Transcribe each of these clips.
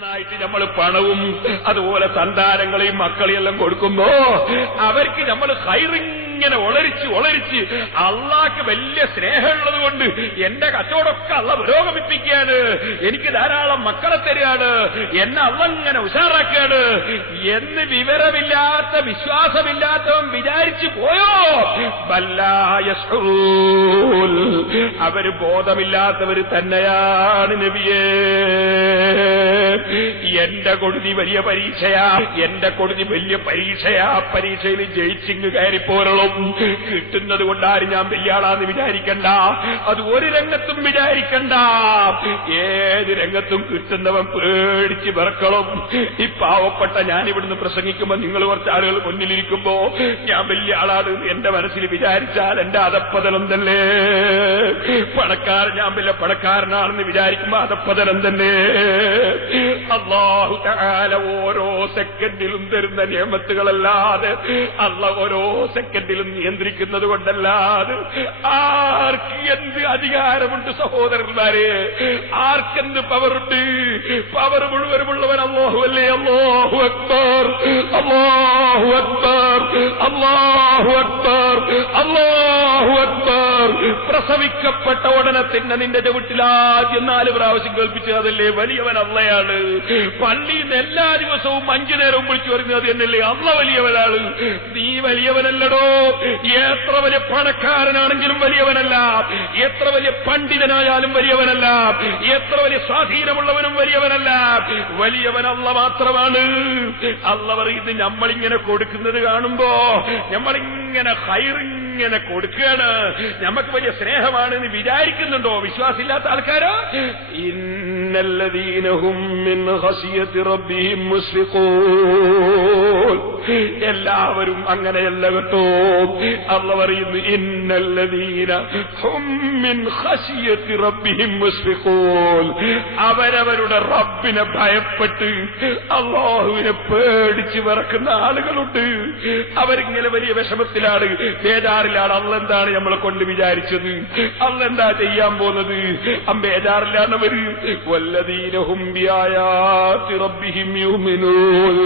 നന്നായിട്ട് നമ്മൾ പണവും അതുപോലെ സന്താനങ്ങളെയും മക്കളെയെല്ലാം കൊടുക്കുമ്പോ അവർക്ക് നമ്മൾ ഹൈറിങ്ങനെ ഒളരിച്ച് അള്ളാഹ്ക്ക് വലിയ സ്നേഹമുള്ളത് കൊണ്ട് എന്റെ കച്ചവടമൊക്കെ അള്ള പുരോഗമിപ്പിക്കുകയാണ്, എനിക്ക് ധാരാളം മക്കളെ തരികയാണ്, എന്നെ അള്ളങ്ങനെ ഉഷാറാക്കുകയാണ് എന്ന് വിവരമില്ലാത്ത വിശ്വാസമില്ലാത്തവൻ വിചാരിച്ചു പോയോ? അവര് ബോധമില്ലാത്തവര് തന്നെയാണ് നബിയേ. എന്റെ കൊടുതി വലിയ പരീക്ഷയാ, എന്റെ കൊടുതി വലിയ പരീക്ഷയാ. പരീക്ഷയിൽ ജയിച്ചിങ് കയറിപ്പോരണം. കിട്ടുന്നത് കൊണ്ടാരും ഞാൻ വലിയ ആളാന്ന് വിചാരിക്കണ്ട, അത് ഒരു രംഗത്തും വിചാരിക്കണ്ട. ഏത് രംഗത്തും കിട്ടുന്നവൻ പേടിച്ച് വിറക്കണം. ഈ പാവപ്പെട്ട ഞാൻ ഇവിടുന്ന് പ്രസംഗിക്കുമ്പോ നിങ്ങൾ കുറച്ച് ആളുകൾ മുന്നിലിരിക്കുമ്പോ ഞാൻ വലിയ ആളാണ് എന്റെ മനസ്സിൽ വിചാരിച്ചാൽ എന്റെ അധപ്പതനം തന്നെ. പണക്കാരൻ ഞാൻ വലിയ പണക്കാരനാണെന്ന് വിചാരിക്കുമ്പോ അധപ്പതനം തന്നെ. അല്ലാഹു തആല ഓരോ സെക്കൻഡിലും തരുന്ന നിയമത്തുകളല്ലാതെ, അല്ലാഹു ഓരോ സെക്കൻഡിലും നിയന്ത്രിക്കുന്നത് കൊണ്ടല്ലാതെ ആർക്ക് എന്ത് അധികാരമുണ്ട് സഹോദരന്മാരെ? ആർക്കെന്ത് പവറുണ്ട്? പവർ മുഴുവനുമുള്ളവൻ അല്ലാഹുവല്ലേ. അല്ലാഹു അക്ബർ, അല്ലാഹു അക്ബർ, അല്ലാഹു അക്ബർ, അല്ലാഹു അക്ബർ. പ്രസവിക്കപ്പെട്ട ഉടനെ തന്നെ നിന്റെ വീട്ടിൽ ആദ്യം 4 പ്രാവശ്യം കേൾപ്പിച്ചത് അതല്ലേ വലിയവൻ അള്ളയാണ്. പള്ളിയിൽ നിന്ന് എല്ലാ ദിവസവും 5 നേരവും വിളിച്ചു വരുന്നത് എന്നല്ലേ അള്ള വലിയവനാണ്. നീ വലിയവനല്ലടോ. എത്ര വലിയ പണക്കാരനാണെങ്കിലും വലിയവനല്ല, എത്ര വലിയ പണ്ഡിതനായാലും വലിയവനല്ല, എത്ര വലിയ സ്വാധീനമുള്ളവനും വലിയവനല്ല. വലിയവൻ അള്ള മാത്രമാണ്. അള്ള പറയുന്നത് നമ്മളിങ്ങനെ കൊടുക്കുന്നത് കാണുമ്പോ നമ്മളിങ്ങനെ ഹൈറിങ്ങനെ കൊടുക്കുകയാണ്, നമുക്ക് വലിയ സ്നേഹമാണെന്ന് വിചാരിക്കുന്നുണ്ടോ വിശ്വാസമില്ലാത്ത ആൾക്കാരോ? ഇന്നല്ലദീനഹും മിൻ ഖശിയത്തി റബ്ബിഹിം മുശ്ഫിഖൂൻ. എല്ലാവരും അങ്ങനെയല്ല കേട്ടോ. അല്ലാഹു പറയുന്നു ഇന്നല്ലദീന ഹും മിൻ ഖശിയത്തി റബ്ബിഹിം മുശ്ഫിഖൂൻ. അവരവരുടെ റബ്ബിനെ ഭയപ്പെട്ട് അല്ലാഹുവിനെ പേടിച്ച് വിറക്കുന്ന ആളുകളുണ്ട്. അവരിങ്ങനെ വലിയ വിഷമത്തിലാണ്, ബേജാറിലാണ്. അള്ള എന്താണ് നമ്മളെ കൊണ്ട് വിചാരിച്ചത്? അള്ള എന്താ ചെയ്യാൻ പോകുന്നത്? ബേജാറിലാണവര്. വല്ലദീനഹും ബിആയാതി റബ്ബിഹിം യുമിനൂൻ.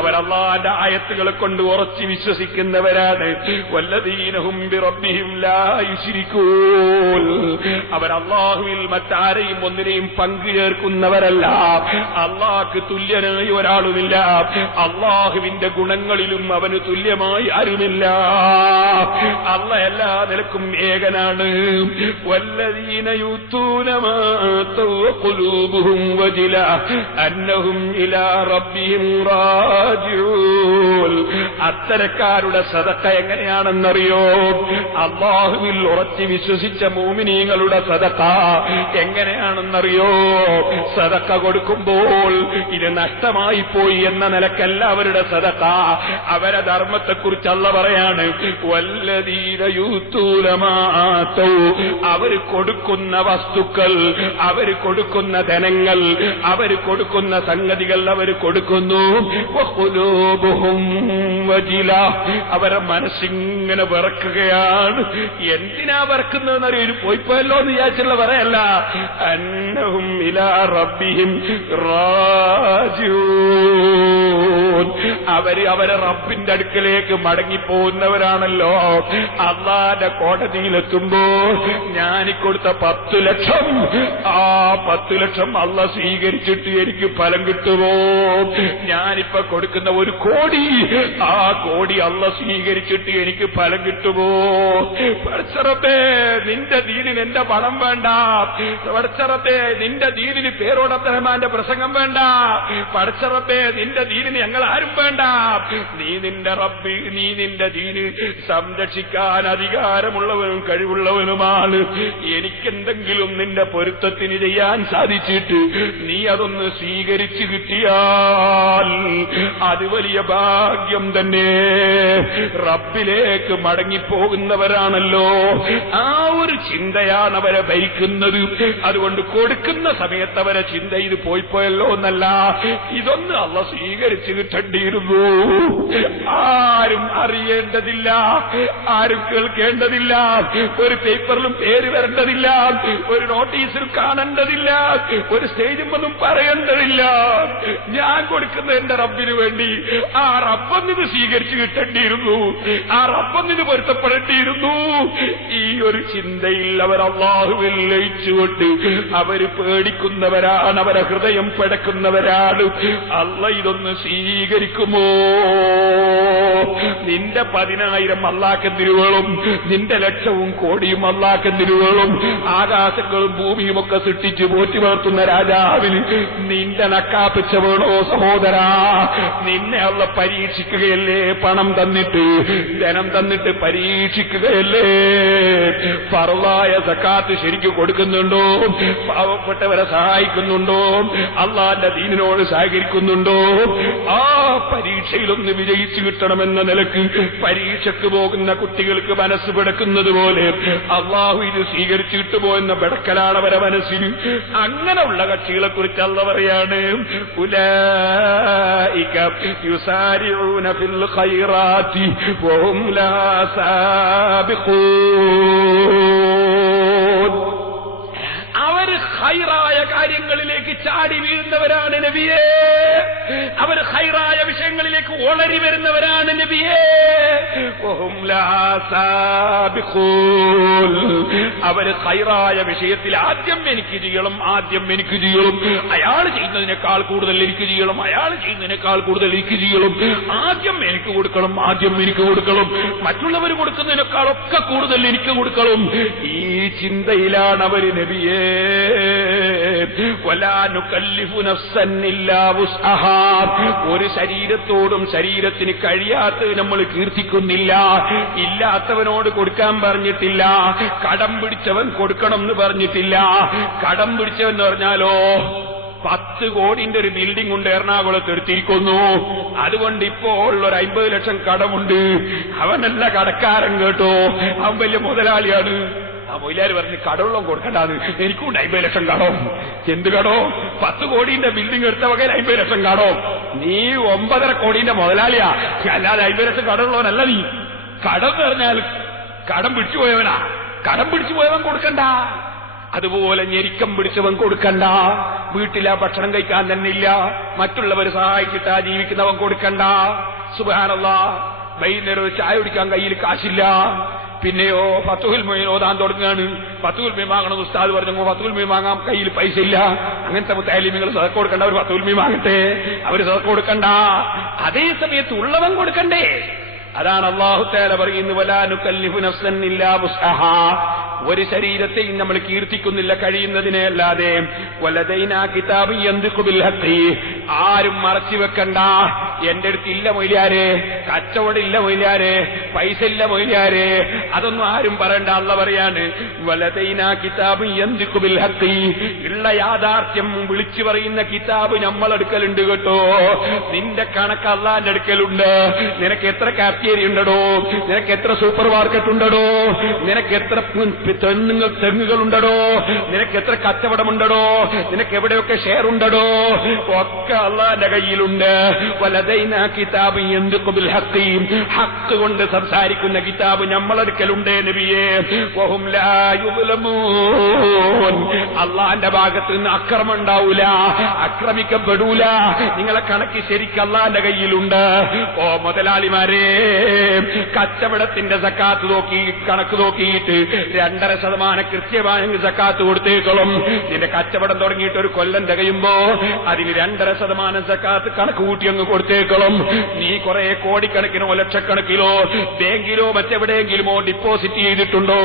അവർ അല്ലാഹുവിന്റെ ആയത്തുകളെ കൊണ്ട് ഉറച്ചു വിശ്വസിക്കുന്നവരാണ്. വല്ലദീനഹും ബിറബ്ബിഹിം ലാ യുശ്രികൂൻ. അവർ അല്ലാഹുവിൽ മറ്റാരെയും ഒന്നിനെയും പങ്കു ചേർക്കുന്നവരല്ല. അല്ലാഹുക്ക് തുല്യനായി ഒരാളുമില്ല. അല്ലാഹുവിന്റെ ഗുണങ്ങളിലും അവന് തുല്യമായി ആരുമില്ല. അല്ലാഹ് എല്ലാ നിലക്കും ഏകനാണ്. വല്ലദീന യൂതൂന മാ ഖുലൂബുഹും വജില അന്നഹും ഇലാ റബ്ബിഹിം റാജിഊൻ. അത്തരക്കാരുടെ സദഖ എങ്ങനെയാണെന്നറിയോ? അല്ലാഹുവിൽ ഉറച്ചു വിശ്വസിച്ച മുഅ്മിനീങ്ങളുടെ സദഖ എങ്ങനെയാണെന്നറിയോ? സദഖ കൊടുക്കുമ്പോൾ ഇത് നഷ്ടമായി പോയി എന്ന നിലക്കല്ല അവരുടെ സദഖ. അവരെ ധർമ്മത്തെക്കുറിച്ച് അല്ലാഹു പറയാണ് വല്ലദീന യൂതൂന മാ ആതൗ. അവർ കൊടുക്കുന്ന വസ്തുക്കൾ, അവർ കൊടുക്കുന്ന ധനങ്ങൾ, അവർ കൊടുക്കുന്ന സംഗതികൾ അവർ കൊടുക്കുന്നു. വഖുലൂബുഹും വജില. അവരെ മനസ്സിങ്ങനെ വിറക്കുകയാണ്. എന്തിനാ വിറക്കുന്നതെന്നറിയോ? ഒരു പോയിപ്പോയല്ലോ എന്ന് വിചാരിച്ചുള്ള പറയല്ല. അന്നഹും ഇലാ റബ്ബിഹിം റാജിഊൻ. അവരെ റബ്ബിന്റെ അടുക്കലേക്ക് മടങ്ങിപ്പോകുന്നവരാണല്ലോ. അല്ലാഹുവിന്റെ കോടതിയിലെത്തുമ്പോൾ ഞാനിക്കൊടുത്ത 10 ലക്ഷം, ആ 10 ലക്ഷം അല്ലാഹു സ്വീകരിച്ചിട്ട് എനിക്ക് ഫലം കിട്ടുമോ? ഞാനിപ്പോ കൊടുക്കുന്ന 1 കോടി, ആ കോടി അല്ലാഹു സ്വീകരിച്ചിട്ട് എനിക്ക് ഫലം കിട്ടുമോ? പടച്ചറബേ, നിന്റെ ദീനിന് എന്റെ പണം വേണ്ട. പടച്ചറബേ, നിന്റെ ദീനിന് പേരോട് അബ്ദുറഹ്മാന്റെ പ്രസംഗം വേണ്ട. പടച്ചറബേ, നിന്റെ ദീനിന് ഞങ്ങൾ ആരും വേണ്ട. നീ നിന്റെ റബ്ബ്, നീ നിന്റെ ദീന് സംരക്ഷിക്കാൻ അധികാരമുള്ളവനും കഴിവുള്ളവനുമാണ്. എനിക്കെന്തെങ്കിലും നിന്റെ പൊരുത്തത്തിന് ചെയ്യാൻ സാധിച്ചിട്ട് നീ അതൊന്ന് സ്വീകരിച്ചു കിട്ടിയാൽ അത് വലിയ ഭാഗ്യം തന്നെ. റബ്ബിലേക്ക് മടങ്ങിപ്പോകുന്നവരാണ് ചിന്തയാണല്ലോ. ആ ഒരു ചിന്തയാണ് അവരെ ഭരിക്കുന്നത്. അതുകൊണ്ട് കൊടുക്കുന്ന സമയത്ത് അവരെ ചിന്ത ഇത് പോയിപ്പോയല്ലോ എന്നല്ല, ഇതൊന്ന് അള്ളാഹ് സ്വീകരിച്ചു കിട്ടേണ്ടിയിരുന്നു. ആരും അറിയേണ്ടതില്ല, ആരും കേൾക്കേണ്ടതില്ല, ഒരു പേപ്പറിലും പേര് വരേണ്ടതില്ല, ഒരു നോട്ടീസിൽ കാണേണ്ടതില്ല, ഒരു സ്റ്റേജും ഒന്നും പറയേണ്ടതില്ല. ഞാൻ കൊടുക്കുന്ന എന്റെ റബ്ബിന് വേണ്ടി ആ റബ്ബന്നിത് സ്വീകരിച്ചു കിട്ടേണ്ടിയിരുന്നു, ആ റബ്ബന്നിത് പൊരുത്തപ്പെടേണ്ടിയിരുന്നു. ഈ ഒരു ചിന്തയിൽ അവർ അല്ലാഹുവിൽ ലയിച്ചുകൊണ്ട് അവർ പേടിക്കുന്നവരാണ്, അവരെ ഹൃദയം പിടക്കുന്നവരാണ്. അല്ലാഹ് ഇതൊന്ന് സ്വീകരിക്കുമോ? നിന്റെ 10,000 അല്ലാഹ്ക്കെന്തിരുവളും, നിന്റെ ലക്ഷവും കോടിയും അല്ലാഹ്ക്കെന്തിരുവളും, ആകാശങ്ങളും ഭൂമിയുമൊക്കെ സൃഷ്ടിച്ച് പോറ്റി വളർത്തുന്ന രാജാവിന് നിന്റെ നക്കാപ്പിച്ച വേണോ സഹോദരാ? നിന്നെ അല്ലാഹ് പരീക്ഷിക്കുകയല്ലേ? പണം തന്നിട്ട്, ധനം തന്നിട്ട് പരീക്ഷിക്കുകയല്ലേ? ഫർളായ സക്കാത്ത് ശരിക്കും കൊടുക്കുന്നുണ്ടോ? പാവപ്പെട്ടവരെ സഹായിക്കുന്നുണ്ടോ? അല്ലാഹുവിന്റെ ദീനിനോട് സഹകരിക്കുന്നുണ്ടോ? ആ പരീക്ഷയിലൊന്ന് വിജയിച്ചു കിട്ടണമെന്ന നിലക്ക് പരീക്ഷയ്ക്ക് പോകുന്ന കുട്ടികൾക്ക് മനസ്സ് പിടക്കുന്നത് പോലെ അള്ളാഹു ഇത് സ്വീകരിച്ചു കിട്ടുമോ എന്ന പിടക്കലാണ് അവരെ മനസ്സിന്. അങ്ങനെയുള്ള കക്ഷികളെ കുറിച്ച് അല്ലാഹു പറയാണ്, ഉലൈക യുസാരിഊന ഫിൽ ഖൈറാത്തി വഹും ലാ സാബിഖൂൻ. അവർ ഖൈറായ കാര്യങ്ങളിലേക്ക് ചാടി വീഴുന്നവരാണ് നബിയേ. അവർ ഖൈറായ വിഷയങ്ങളിലേക്ക് ഓളരി വരുന്നവരാണ് നബിയേ. വഹും ലാ സാബിഖൂൻ. അവർ ഖൈറായ വിഷയത്തിൽ ആദ്യം എനിക്ക് ചെയ്യണം, ആദ്യം എനിക്ക് ചെയ്യണം, അയാൾ ചെയ്യുന്നതിനേക്കാൾ കൂടുതൽ എനിക്ക് ചെയ്യണം, അയാൾ ചെയ്യുന്നതിനേക്കാൾ കൂടുതൽ എനിക്ക് ചെയ്യണം, ആദ്യം എനിക്ക് കൊടുക്കണം, ആദ്യം എനിക്ക് കൊടുക്കണം, മറ്റുള്ളവർ കൊടുക്കുന്നതിനേക്കാളൊക്കെ കൂടുതൽ എനിക്ക് കൊടുക്കണം. ഈ ചിന്തയിലാണ് അവർ നബിയേ. വലാ നുകല്ലിഫു നഫ്സൻ ഇല്ലാ വുസ്അഹാ. ഒരു ശരീരത്തോടും ശരീരത്തിന് കഴിയാത്തത് നമ്മൾ കീർത്തിക്കുന്നില്ല. ഇല്ലാത്തവനോട് കൊടുക്കാൻ പറഞ്ഞിട്ടില്ല, കടം പിടിച്ചവൻ കൊടുക്കണം എന്ന് പറഞ്ഞിട്ടില്ല. കടം പിടിച്ചവൻ എന്ന് പറഞ്ഞാലോ 10 കോടിന്റെ ഒരു ബിൽഡിംഗ് ഉണ്ട് എറണാകുളത്ത് എടുത്തിരിക്കുന്നു. അതുകൊണ്ട് ഇപ്പോൾ ഒരു 50 ലക്ഷം കടമുണ്ട്. അവനല്ല കടക്കാരൻ കേട്ടോ, അവൻ വലിയ മുതലാളിയാണ്. ആ മൊയിലാര് പറഞ്ഞ് കടമുള്ള കൊടുക്കണ്ടാന്ന്, എനിക്കുണ്ട് 50 ലക്ഷം കടോ. എന്ത് കടോ? 10 കോടിന്റെ ബിൽഡിംഗ് എടുത്ത വകയിൽ 50 ലക്ഷം കടോ. നീ 9.5 കോടിന്റെ മുതലാളിയാ, അല്ലാതെ 50 ലക്ഷം കടമുള്ളവനല്ല നീ. കടം പറഞ്ഞാൽ കടം പിടിച്ചു പോയവനാ. കടം പിടിച്ചു പോയവൻ കൊടുക്കണ്ട. അതുപോലെ ഞെരിക്കം പിടിച്ചവൻ കൊടുക്കണ്ട. വീട്ടിലാ ഭക്ഷണം കഴിക്കാൻ തന്നെ ഇല്ല, മറ്റുള്ളവർ സഹായിച്ചിട്ടാ ജീവിക്കുന്നവൻ കൊടുക്കണ്ട. സുബ്ഹാനല്ലാഹ്, വൈകുന്നേരം ചായ കുടിക്കാൻ കയ്യിൽ കാശില്ല. പിന്നെയോ ഫത്തുഹുൽ മുഈൻ ഓതാൻ തുടങ്ങുകയാണ്. ഫത്തുഹുൽ മുഈൻ വാങ്ങണം ഉസ്താദ് പറഞ്ഞു, ഫത്തുഹുൽ മുഈൻ വാങ്ങാൻ കയ്യിൽ പൈസ ഇല്ല. അങ്ങനത്തെ മുത്തഅല്ലിമീങ്ങൾ സദഖ കൊടുക്കണ്ട, അവർ ഫത്തുഹുൽ മുഈൻ വാങ്ങട്ടെ, അവർ സദഖ കൊടുക്കണ്ട. അതേ സമയത്ത് ഉള്ളവൻ കൊടുക്കണ്ടേ? അതാണ് അല്ലാഹു തആല പറയുന്നത്, വലാ നുകല്ലിഫു നഫ്സൻ ഇല്ലാ വുസ്അഹാ. ഒരു ശരീരത്തെയും നമ്മൾ കീർത്തിക്കുന്നില്ല കഴിയുന്നതിനെ അല്ലാതെ. വലദൈനാ കിതാബുൻ യൻതിഖു ബിൽ ഹഖ്. ആരും മറച്ചു വെക്കണ്ട. എന്റെ അടുത്തില്ല മൊയ്ലാരെ, കച്ചവടം ഇല്ല മൊയ്ലാരെ, പൈസ ഇല്ല മൊയ്ലാരെ, അതൊന്നും ആരും പറയണ്ട. അല്ലാഹു പറയാണ്, വലദൈനാ കിതാബുൻ യൻതിഖു ബിൽ ഹഖ്. ഉള്ള യാഥാർത്ഥ്യം വിളിച്ചു പറയുന്ന കിതാബ് നമ്മളെടുക്കലുണ്ട് കേട്ടോ. നിന്റെ കണക്ക് അല്ലാഹുവിന്റെ അടുക്കലുണ്ട്. നിനക്ക് എത്ര കാഫ്റ്റേരിയ ഉണ്ടോ, നിനക്ക് എത്ര സൂപ്പർ മാർക്കറ്റ് ഉണ്ടോ, നിനക്ക് എത്ര തെങ്ങുകൾ ഉണ്ടോ, നിനക്ക് എത്ര കച്ചവടമുണ്ടോ, നിനക്ക് എവിടെയൊക്കെ ഷെയർ ഉണ്ടോ, ഒക്കെ അല്ലാഹുവിന്റെ കയ്യിലുണ്ട്. വലദൈനാ കിതാബുൻ യൻതിഖു ബിൽ ഹഖ്. ഹഖ് കൊണ്ട് സംസാരിക്കുന്ന കിതാബ് നമ്മളെടുക്കലുണ്ട് നബിയേ. വഹും ലാ യുദ്ലമൂൻ. അല്ലാഹുവിന്റെ ഭാഗത്ത് നിന്ന് അക്രമം ഉണ്ടാവൂല, ആക്രമിക്കപ്പെടൂല. നിങ്ങളെ കണക്ക് ശരിക്കും അല്ലാഹുവിന്റെ കയ്യിലുണ്ട്. ഓ മുതലാളിമാരെ, കച്ചവടത്തിന്റെ സക്കാത്ത് നോക്കി കണക്ക് നോക്കിയിട്ട് 2.5% കൃത്യമായി സക്കാത്ത് കൊടുത്തേക്കളും. നിന്റെ കച്ചവടം തുടങ്ങിയിട്ട് ഒരു കൊല്ലം തികയുമ്പോ അതിന് 2.5% സക്കാത്ത് കണക്ക് കൂട്ടി അങ്ങ് കൊടുത്തേക്കളും. നീ കുറെ കോടിക്കണക്കിനോ ലക്ഷക്കണക്കിലോ ബാങ്കിലോ മറ്റെവിടെയെങ്കിലുമോ ഡിപ്പോസിറ്റ് ചെയ്തിട്ടുണ്ടോ,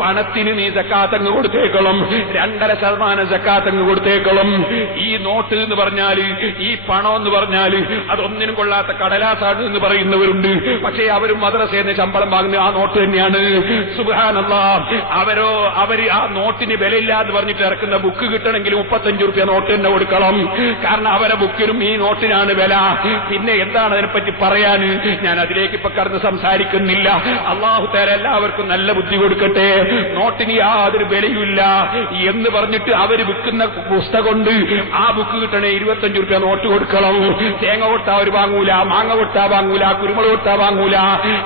പണത്തിന് നീ സക്കാത്ത് അങ്ങ് കൊടുത്തേക്കളും. 2.5% സക്കാത്ത് അങ്ങ് കൊടുത്തേക്കളും. ഈ നോട്ട് എന്ന് പറഞ്ഞാല്, ഈ പണം എന്ന് പറഞ്ഞാല് അതൊന്നിനും കൊള്ളാത്ത കടലാസാണ് എന്ന് പറയുന്നവരുണ്ട്. പക്ഷേ അവരും മദ്രസേന്ന് ശമ്പളം വാങ്ങുന്ന ആ നോട്ട് തന്നെയാണ്. സുബ്ഹാനല്ലാഹ്, അവര് ആ നോട്ടിന് വിലയില്ല എന്ന് പറഞ്ഞിട്ട് ഇറക്കുന്ന ബുക്ക് കിട്ടണമെങ്കിൽ 35 രൂപ നോട്ട് തന്നെ കൊടുക്കണം. കാരണം അവരെ ബുക്കിനും ഈ നോട്ടിനാണ് വില. പിന്നെ പിന്നെ എന്താണ് അതിനെപ്പറ്റി പറയാൻ? ഞാൻ അതിലേക്ക് ഇപ്പൊ കടന്ന് സംസാരിക്കുന്നില്ല. അല്ലാഹു തആല എല്ലാവർക്കും നല്ല ബുദ്ധി കൊടുക്കട്ടെ. നോട്ടിന് യാതൊരു വിലയുമില്ല എന്ന് പറഞ്ഞിട്ട് അവര് വിൽക്കുന്ന പുസ്തകമുണ്ട്, ആ ബുക്ക് കിട്ടണേ 25 രൂപ നോട്ട് കൊടുക്കണം. തേങ്ങ കൊടുത്താ അവർ വാങ്ങൂല, മാങ്ങ കൊടുത്താ വാങ്ങൂല, കുരുമുളക് കൊടുത്താ വാങ്ങൂല.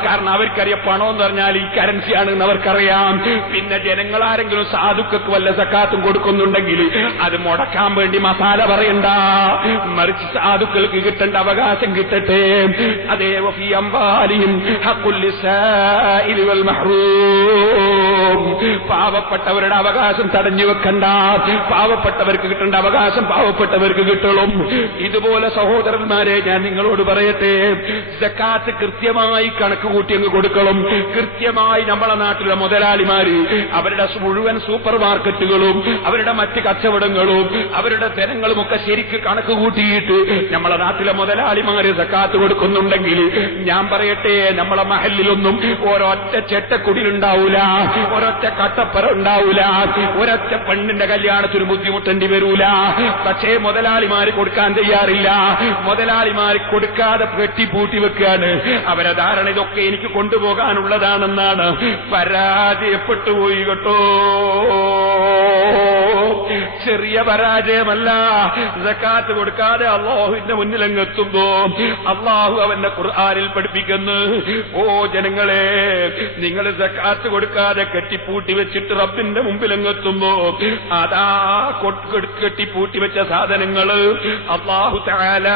കാരണം അവർക്കറിയാം പണം എന്ന് പറഞ്ഞാൽ ഈ കറൻസിയാണെന്ന് അവർക്കറിയാം. പിന്നെ ജനങ്ങൾ ആരെങ്കിലും സാധുക്കൾക്ക് വല്ല സക്കാത്തും കൊടുക്കുന്നുണ്ടെങ്കിൽ അത് മുടക്കാൻ വേണ്ടി മസാല പറയണ്ട, മറിച്ച് സാധുക്കൾക്ക് കിട്ടേണ്ട അവകാശം കിട്ടട്ടെ. അതേ വഫീ അംവാലിഹിം ഹഖ്ഖുൽ ലിസാഇൽ വൽ മഹ്റൂം. പാവപ്പെട്ടവരുടെ അവകാശം തടഞ്ഞു വെക്കണ്ട, പാവപ്പെട്ടവർക്ക് കിട്ടേണ്ട അവകാശം പാവപ്പെട്ടവർക്ക് കിട്ടണം. ഇതുപോലെ സഹോദരന്മാരെ ഞാൻ നിങ്ങളോട് പറയട്ടെ, സക്കാത്ത് കൃത്യമായി കണക്ക് കൂട്ടി അങ്ങ് കൊടുക്കണം. കൃത്യമായി നമ്മളെ നാട്ടിലെ മുതലാളിമാര് അവരുടെ മുഴുവൻ സൂപ്പർ മാർക്കറ്റുകളും അവരുടെ മറ്റ് കച്ചവടങ്ങളും അവരുടെ ധനങ്ങളും ഒക്കെ ശരിക്ക് കണക്ക് കൂട്ടിയിട്ട് നമ്മളെ നാട്ടിലെ മുതലാളിമാര് സക്കാത്ത് കൊടുക്കുന്നുണ്ടെങ്കിൽ ഞാൻ പറയട്ടെ, നമ്മളെ മഹലിലൊന്നും ഒരൊറ്റ ചെട്ടക്കുടിലുണ്ടാവൂല, ഒരൊറ്റ കട്ടപ്പര ഉണ്ടാവൂല, ഒരൊറ്റ പെണ്ണിന്റെ കല്യാണത്തിന് ബുദ്ധിമുട്ടേണ്ടി വരൂല. പക്ഷേ മുതലാളിമാര് കൊടുക്കാൻ തയ്യാറില്ല. മുതലാളിമാർ കൊടുക്കാതെ പെട്ടിപ്പൂട്ടി വെക്കുകയാണ്. അവരെ ധാരണ ഇതൊക്കെ എനിക്ക് കൊണ്ടുപോകാനുള്ളതാണെന്നാണ്. പരാജയപ്പെട്ടുപോയി കേട്ടോ. ചെറിയ പരാജയമല്ല. സക്കാത്ത് കൊടുക്കാതെ അല്ലാഹുവിന്റെ മുന്നിലങ്ങെത്തുമ്പോ അല്ലാഹു അവന്റെ ഖുർആനിൽ പഠിപ്പിക്കുന്നു, ഓ ജനങ്ങളെ, നിങ്ങൾ സക്കാത്ത് കൊടുക്കാതെ കെട്ടിപ്പൂട്ടി വെച്ചിട്ട് റബ്ബിന്റെ മുമ്പിലങ്ങെത്തുമ്പോ അതാ കെട്ടിപ്പൂട്ടി വെച്ച സാധനങ്ങള് അല്ലാഹു തആല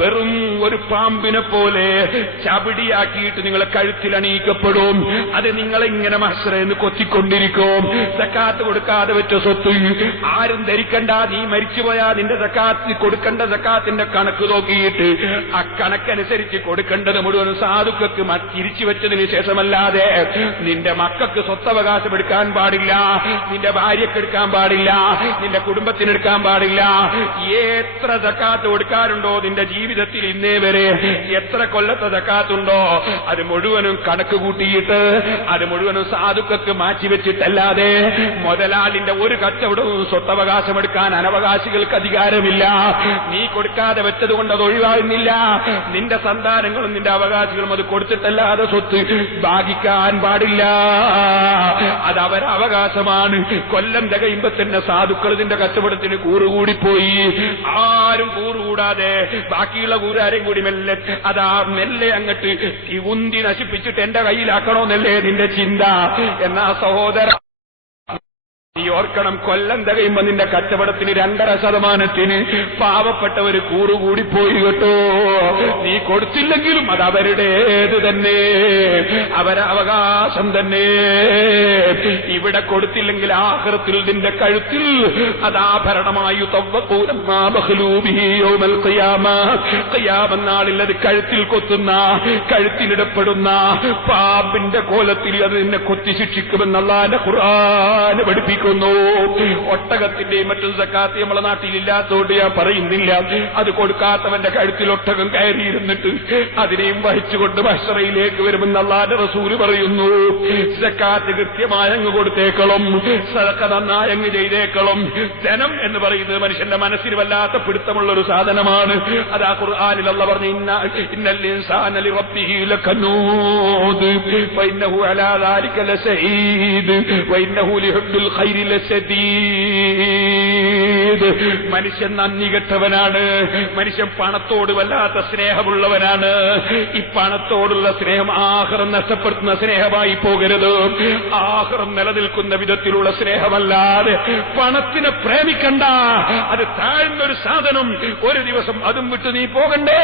വെറും ഒരു പാമ്പിനെ പോലെ ചവിടിയാക്കിയിട്ട് നിങ്ങളെ കഴുത്തിൽ അണിയിക്കപ്പെടും. അത് നിങ്ങളിങ്ങനെ മഹ്ശറേന്ന് കൊത്തിക്കൊണ്ടിരിക്കും. സക്കാത്ത് കൊടുക്കാതെ വെച്ച സ്വത്ത് ആരും ധരിക്കണ്ട, നീ മരിച്ചുപോയാ നിന്റെ സക്കാത്ത് കൊടുക്കേണ്ട സക്കാത്തിന്റെ കണക്ക് നോക്കിയിട്ട് ആ കണക്കനുസരിച്ച് കൊടുക്കേണ്ടത് മുഴുവൻ സാധുക്കൾക്ക് തിരിച്ചു വെച്ചതിന് ശേഷമല്ലാതെ നിന്റെ മക്കൾക്ക് സ്വത്തവകാശം എടുക്കാൻ പാടില്ല, നിന്റെ ഭാര്യക്ക് എടുക്കാൻ പാടില്ല, നിന്റെ കുടുംബത്തിനെടുക്കാൻ പാടില്ല. എത്ര സക്കാത്ത് കൊടുക്കാറുണ്ടോ നിന്റെ ജീവിതത്തിൽ ഇന്നേ വരെ, എത്ര കൊല്ലത്തെ സക്കാത്തുണ്ടോ അത് മുഴുവനും കണക്ക് കൂട്ടിയിട്ട് അത് മുഴുവനും സാധുക്കൾക്ക് മാറ്റിവെച്ചിട്ടല്ലാതെ മുതലാളിന്റെ ഒരു കച്ചവടവും സ്വത്തവകാശമെടുക്കാൻ അനവകാശികൾക്ക് അധികാരമില്ല. നീ കൊടുക്കാതെ വെച്ചതുകൊണ്ട് അത് ഒഴിവാകുന്നില്ല. നിന്റെ സന്താനങ്ങളും നിന്റെ അവകാശികളും അത് കൊടുത്തിട്ടല്ലാതെ സ്വത്ത് ഭാഗിക്കാൻ പാടില്ല. അത് അവരുടെ അവകാശമാണ്. കൊല്ലം തികയുമ്പോ തന്നെ സാധുക്കൾ ഇതിന്റെ കച്ചവടത്തിന് കൂറുകൂടിപ്പോയി. ആരും കൂറുകൂടാതെ ബാക്കിയുള്ള കൂരാരെയും കൂടി മെല്ലെ അങ്ങട്ട് ഉന്തി നശിപ്പിച്ചിട്ട് എന്റെ കയ്യിലാക്കണമെന്നല്ലേ നിന്റെ ചിന്ത. എന്നാ സഹോദര നീ ഓർക്കണം, കൊല്ലം തികയുമ്പോ നിന്റെ കച്ചവടത്തിന് 2.5% പാവപ്പെട്ടവര് കൂറുകൂടിപ്പോയി കേട്ടോ. നീ കൊടുത്തില്ലെങ്കിലും അത് അവരുടേത് തന്നെ, അവരെ അവകാശം തന്നെ. ഇവിടെ കൊടുത്തില്ലെങ്കിൽ ആഖിറത്തിൽ നിന്റെ കഴുത്തിൽ അതാഭരണമായി ഖിയാമനാളിൽ അത് കഴുത്തിൽ കൊത്തുന്ന, കഴുത്തിലിടപ്പെടുന്ന പാമ്പിന്റെ കോലത്തിൽ അത് നിന്നെ കൊത്തി ശിക്ഷിക്കുമെന്ന് അല്ലാഹുവിന്റെ ഖുർആൻ പഠിപ്പിക്കുന്നു. ഒട്ടകത്തിന്റെയും മറ്റും സക്കാത്ത് നമ്മളെ നാട്ടിലില്ലാത്തതുകൊണ്ട് ഞാൻ പറയുന്നില്ല. അത് കൊടുക്കാത്തവന്റെ കഴുത്തിൽ ഒട്ടകം കയറിയിരുന്നിട്ട് അതിനെയും വഹിച്ചുകൊണ്ട് മഹ്ശറയിലേക്ക് വരുമെന്ന് അല്ലാഹുവിന്റെ റസൂല് പറയുന്നു. സക്കാത്ത് കൃത്യമായി അങ്ങ് കൊടുത്തേക്കണം, സദഖ നന്നായി അങ്ങ് ചെയ്തേക്കണം. ധനം എന്ന് പറയുന്നത് മനുഷ്യന്റെ മനസ്സിന് വല്ലാത്ത പിടുത്തമുള്ള ഒരു സാധനമാണ്. അതാ ഖുർആനിൽ അല്ലാഹു പറഞ്ഞു, ഇന്നൽ ഇൻസാന ലിറബ്ബിഹി ലകനൂദ് വഇന്നഹു അലാ ദാലിക ലശഹീദ് വഇന്നഹു ലിഹുബ്ബിൽ ഖൈരി ലശദീദ്. മനുഷ്യൻ നന്ദി കെട്ടവനാണ്. മനുഷ്യൻ പണത്തോട് വല്ലാത്ത സ്നേഹമുള്ളവനാണ്. ഈ പണത്തോടുള്ള സ്നേഹം ആഖിറം നഷ്ടപ്പെടുത്തുന്ന സ്നേഹമായി പോകരുത്. ആഖിറം നിലനിൽക്കുന്ന വിധത്തിലുള്ള സ്നേഹമല്ലാതെ പണത്തിനെ പ്രേമിക്കണ്ട. അത് താഴ്ന്നൊരു സാധനം. ഒരു ദിവസം അതും വിട്ട് നീ പോകണ്ടേ.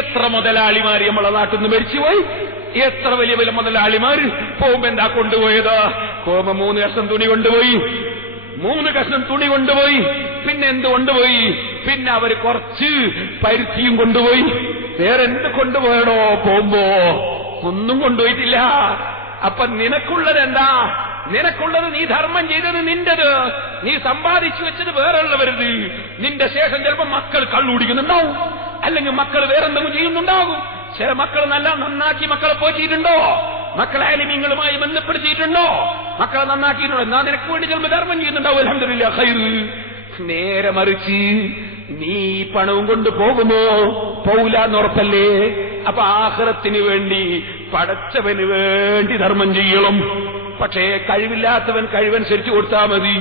എത്ര മുതലാളിമാർ നമ്മളെ നാട്ടിൽ നിന്ന് മരിച്ചുപോയി. എത്ര വലിയ വലിയ മുതലാളിമാർ പോകുമ്പോ എന്താ കൊണ്ടുപോയത്? പോകുമ്പോ 3 കഷ്ണം തുണി കൊണ്ടുപോയി, 3 കഷ്ണം തുണി കൊണ്ടുപോയി. പിന്നെ എന്ത് കൊണ്ടുപോയി? പിന്നെ അവർ കുറച്ച് പരുത്തിയും കൊണ്ടുപോയി. വേറെ എന്ത് കൊണ്ടുപോയടോ? പോകുമ്പോ ഒന്നും കൊണ്ടുപോയിട്ടില്ല. അപ്പൊ നിനക്കുള്ളത് എന്താ? നിനക്കുള്ളത് നീ ധർമ്മം ചെയ്തത് നിന്റേത്, നീ സമ്പാദിച്ചു വെച്ചത് വേറെയുള്ളവരുത്. നിന്റെ ശേഷം ചിലപ്പോ മക്കൾ കള്ളുടിക്കുന്നുണ്ടാവും, അല്ലെങ്കിൽ മക്കൾ വേറെന്തെങ്കിലും ചെയ്യുന്നുണ്ടാകും. ചില മക്കൾ നല്ല നന്നാക്കി മക്കളെ പോറ്റിയിട്ടുണ്ടോ? മക്കളെ ആലിമീങ്ങളുമായി ബന്ധപ്പെടുത്തിയിട്ടുണ്ടോ? മക്കളെ നന്നാക്കിയിട്ടുണ്ടോ? എന്നാ നിനക്ക് വേണ്ടി ചിലപ്പോൾ ധർമ്മം ചെയ്യുന്നുണ്ടാവും. അൽഹംദുലില്ലാഹ് ഖൈർ. നേരെ മറിച്ച് നീ പണവും കൊണ്ട് പോകുമോ? പോവില്ലാന്നുറപ്പല്ലേ? അപ്പൊ ആഖിറത്തിന് വേണ്ടി പടച്ചവന് വേണ്ടി ധർമ്മം ചെയ്യണം. പക്ഷേ കഴിവില്ലാത്തവൻ കഴിവനുസരിച്ച് കൊടുത്താൽ മതി.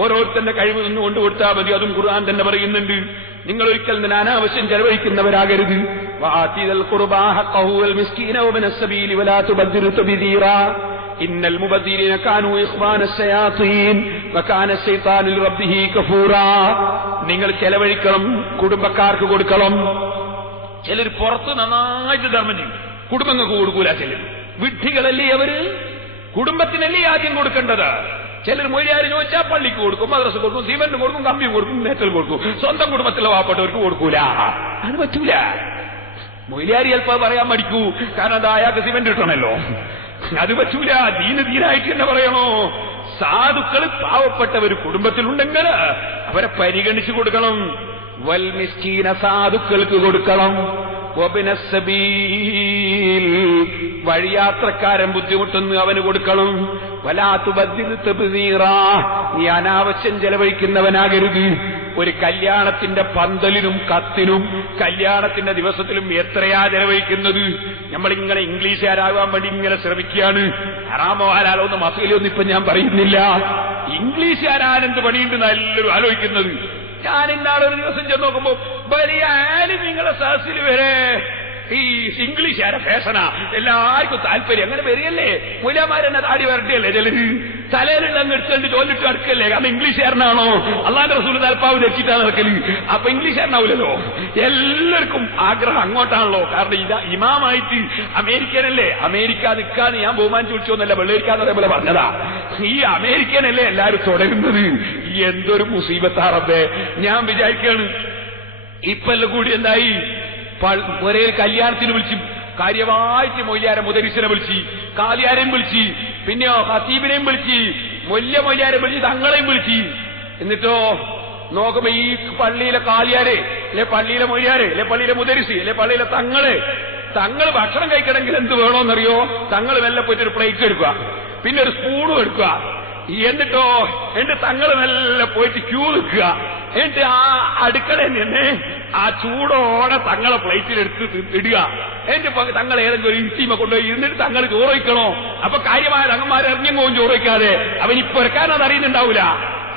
ഓരോരുത്തന്റെ കഴിവ് നിന്ന് കൊണ്ട് കൊടുത്താൽ മതി. അതും ഖുർആൻ തന്നെ പറയുന്നുണ്ട്. നിങ്ങൾ ഒരിക്കൽ അനാവശ്യം ചെലവഴിക്കുന്നവരാകരുത്. വആതിൽ ഖുർബാ ഹഖഹു വൽ മിസ്കീന വബിനസ് സബീലി വലാ തുബദ്ദിറു തബ്ദീറാ ഇന്നൽ മുബദ്ദിരീന കാനൂ ഇഖ്വാനസ് ശയാത്തീൻ വകാന ശൈത്താനു ലിറബ്ബിഹി കഫൂറാ. നിങ്ങൾ ചെലവഴിക്കണം, കുടുംബക്കാർക്ക് കൊടുക്കണം. ചിലർ പുറത്ത് നന്നായിട്ട് ധർമ്മം ചെയ്യും, കുടുംബങ്ങൾക്ക് കൊടുക്കൂല. ചിലർ വിഡ്ഢികളല്ലേ അവര്? കുടുംബത്തിനല്ലേ ആദ്യം കൊടുക്കേണ്ടത്. ചിലർ മൊയ്യാര് ചോദിച്ചാൽ പള്ളിക്ക് കൊടുക്കും, മദ്രസ കൊടുക്കും, സിമന്റ് കൊടുക്കും, കമ്പി കൊടുക്കും, മേറ്റൽ കൊടുക്കും. സ്വന്തം കുടുംബത്തിലെ വാപ്പെട്ടവർക്ക് കൊടുക്കൂല. അത് പറ്റൂല. മൊയ്യാരി ചിലപ്പോൾ പറയാൻ മടിക്കൂ, കാരണം അത് അയാൾക്ക് സിമന്റ് കിട്ടണമല്ലോ. അത് പറ്റൂല. ദീനായിട്ട് തന്നെ പറയണോ? സാധുക്കള് പാവപ്പെട്ടവർ കുടുംബത്തിലുണ്ടെങ്കിൽ അവരെ പരിഗണിച്ചു കൊടുക്കണം. വൽ മിസ്കീന, സാധുക്കൾക്ക് കൊടുക്കണം. വഴിയാത്രക്കാരൻ ബുദ്ധിമുട്ടുന്നു, അവന് കൊടുക്കണം. വലാ തുബദ്ദിർ തബ്ദീറാ, നീ അനാവശ്യം ചെലവഴിക്കുന്നവനാകരുത്. ഒരു കല്യാണത്തിന്റെ പന്തലിനും കത്തിനും കല്യാണത്തിന്റെ ദിവസത്തിലും എത്രയാ ചെലവഴിക്കുന്നത്? നമ്മളിങ്ങനെ ഇംഗ്ലീഷുകാരാകാൻ വേണ്ടി ഇങ്ങനെ ശ്രമിക്കുകയാണ്. ഹറാമോ ഹലാലോ ഒന്നും മസൂലൊന്നും ഇപ്പൊ ഞാൻ പറയുന്നില്ല. ഇംഗ്ലീഷുകാരാനെന്ത് പണിയുണ്ട് എല്ലാവരും ആലോചിക്കുന്നത്. ഞാൻ ഇന്നാളൊരു ദിവസം ചെന്ന് നോക്കുമ്പോ വലിയ ആലിമീങ്ങളെ സദസ്സിൽ വരെ ഈ ഇംഗ്ലീഷുകാരെ ഫാഷനാ, എല്ലാവർക്കും താല്പര്യം. അങ്ങനെ വരികയല്ലേ? മൂലമാരെന്നെ താടി വരട്ടിയല്ലേ ചിലര്? തലയിലുള്ള അങ്ങ് എടുത്തുകൊണ്ട് തോന്നിട്ട് നടക്കല്ലേ? കാരണം ഇംഗ്ലീഷുകാരനാണോ? അള്ളാന്റെ റസൂൽ തലപ്പാവ് ധരിച്ചിട്ടാണ് നടക്കല്. അപ്പൊ ഇംഗ്ലീഷുകാരനാവൂലല്ലോ. എല്ലാവർക്കും ആഗ്രഹം അങ്ങോട്ടാണല്ലോ. കാരണം ഇതാ ഇമാമായിട്ട് അമേരിക്കനല്ലേ? അമേരിക്ക നിൽക്കാന്ന് ഞാൻ ബഹുമാനിച്ചു വിളിച്ചോന്നല്ല, വെള്ളരിക്കാന്ന് അതേപോലെ പറഞ്ഞതാ. ഈ അമേരിക്കനല്ലേ എല്ലാവരും തുടരുന്നത്? എന്തൊരു മുസീബത്താറബേ. ഞാൻ വിചാരിക്കാണ് ഇപ്പെല്ലാം കൂടി എന്തായി, ഒരേ കല്യാണത്തിന് വിളിച്ചു, കാര്യമായിട്ട് മൊയ്യാരെ മുദരിസിനെ വിളിച്ച്, കാലിയാരെയും വിളിച്ച്, പിന്നെയോ ഹസീബിനെയും വിളിച്ച്, മൊയ്യാരെ വിളിച്ച്, തങ്ങളെയും വിളിച്ച്. എന്നിട്ടോ നോക്കുമ്പോ ഈ പള്ളിയിലെ കാലിയാരെ, അല്ലെ പള്ളിയിലെ മൊയ്യാരെ, അല്ലെ പള്ളിയിലെ മുദരിസ്, അല്ലെ പള്ളിയിലെ തങ്ങള് ഭക്ഷണം കഴിക്കണമെങ്കിൽ എന്ത് വേണോന്നറിയോ? തങ്ങൾ മെല്ലെ പോയിട്ട് ഒരു പ്ലേറ്റ് എടുക്കുക, പിന്നെ ഒരു സ്പൂണും എടുക്കുക. എന്നിട്ടോ തങ്ങൾ മെല്ലെ പോയിട്ട് ക്യൂ നിൽക്കുക. എന്നിട്ട് ആ അടുക്കളയിൽ നിന്ന് ആ ചൂടോടെ തങ്ങളെ പ്ലേറ്റിലെടുത്ത് ഇടുക. എന്നിട്ട് തങ്ങൾ ഏതെങ്കിലും ഒരു ഇട്ടീമ കൊണ്ടുപോയി ഇരുന്നിട്ട് തങ്ങൾ ചോറ് വയ്ക്കണോ? അപ്പൊ കാര്യമായ തങ്ങന്മാർ ഇറങ്ങിയങ്ങോവും ചോറ് വയ്ക്കാതെ അവനിപ്പോ ഇറക്കാൻ അത് അറിയുന്നുണ്ടാവില്ല.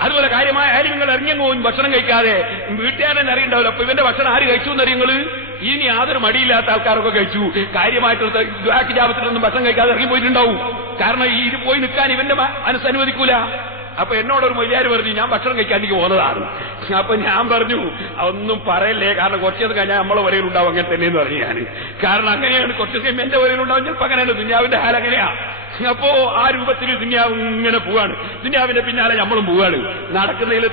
അതുപോലെ കാര്യമായ നിങ്ങൾ ഇറങ്ങിയങ്ങോവും ഭക്ഷണം കഴിക്കാതെ വീട്ടുകാരൻ അറിയുണ്ടാവില്ല. അപ്പൊ ഇവന്റെ ഭക്ഷണം ആര് കഴിച്ചു എന്നറിയങ്ങള്? ഇനി യാതൊരു മടിയില്ലാത്ത ആൾക്കാരൊക്കെ കഴിച്ചു. കാര്യമായിട്ടുള്ള ജാപത്തിലൊന്നും ഭക്ഷണം കഴിക്കാതെ ഇറങ്ങി പോയിട്ടുണ്ടാവും. കാരണം ഇത് പോയി നിൽക്കാൻ ഇവന്റെ മനസ്സനുവദിക്കൂല. അപ്പൊ എന്നോടൊരു മൊയ്യാര് പറഞ്ഞു, ഞാൻ ഭക്ഷണം കഴിക്കാൻ എനിക്ക് പോകുന്നതാണ്. അപ്പൊ ഞാൻ പറഞ്ഞു, ഒന്നും പറയല്ലേ, കാരണം കുറച്ചത് കഴിഞ്ഞാൽ നമ്മളെ വരയിലുണ്ടാവും അങ്ങനെ തന്നെയെന്ന് പറഞ്ഞു ഞാൻ. കാരണം അങ്ങനെയാണ്, കുറച്ച് കഴിയുമ്പോൾ എന്റെ വരയിലുണ്ടാവും. ചിലപ്പോൾ അങ്ങനെയാണ് ദുനിയാവിന്റെ ഹാൽ അങ്ങനെയാ. അപ്പോ ആ രൂപത്തിൽ ദുനിയാവ് ഇങ്ങനെ പോവാണ്. ദുനിയാവിന്റെ പിന്നാലെ നമ്മളും പോവാണ്. നടക്കുന്നില്ല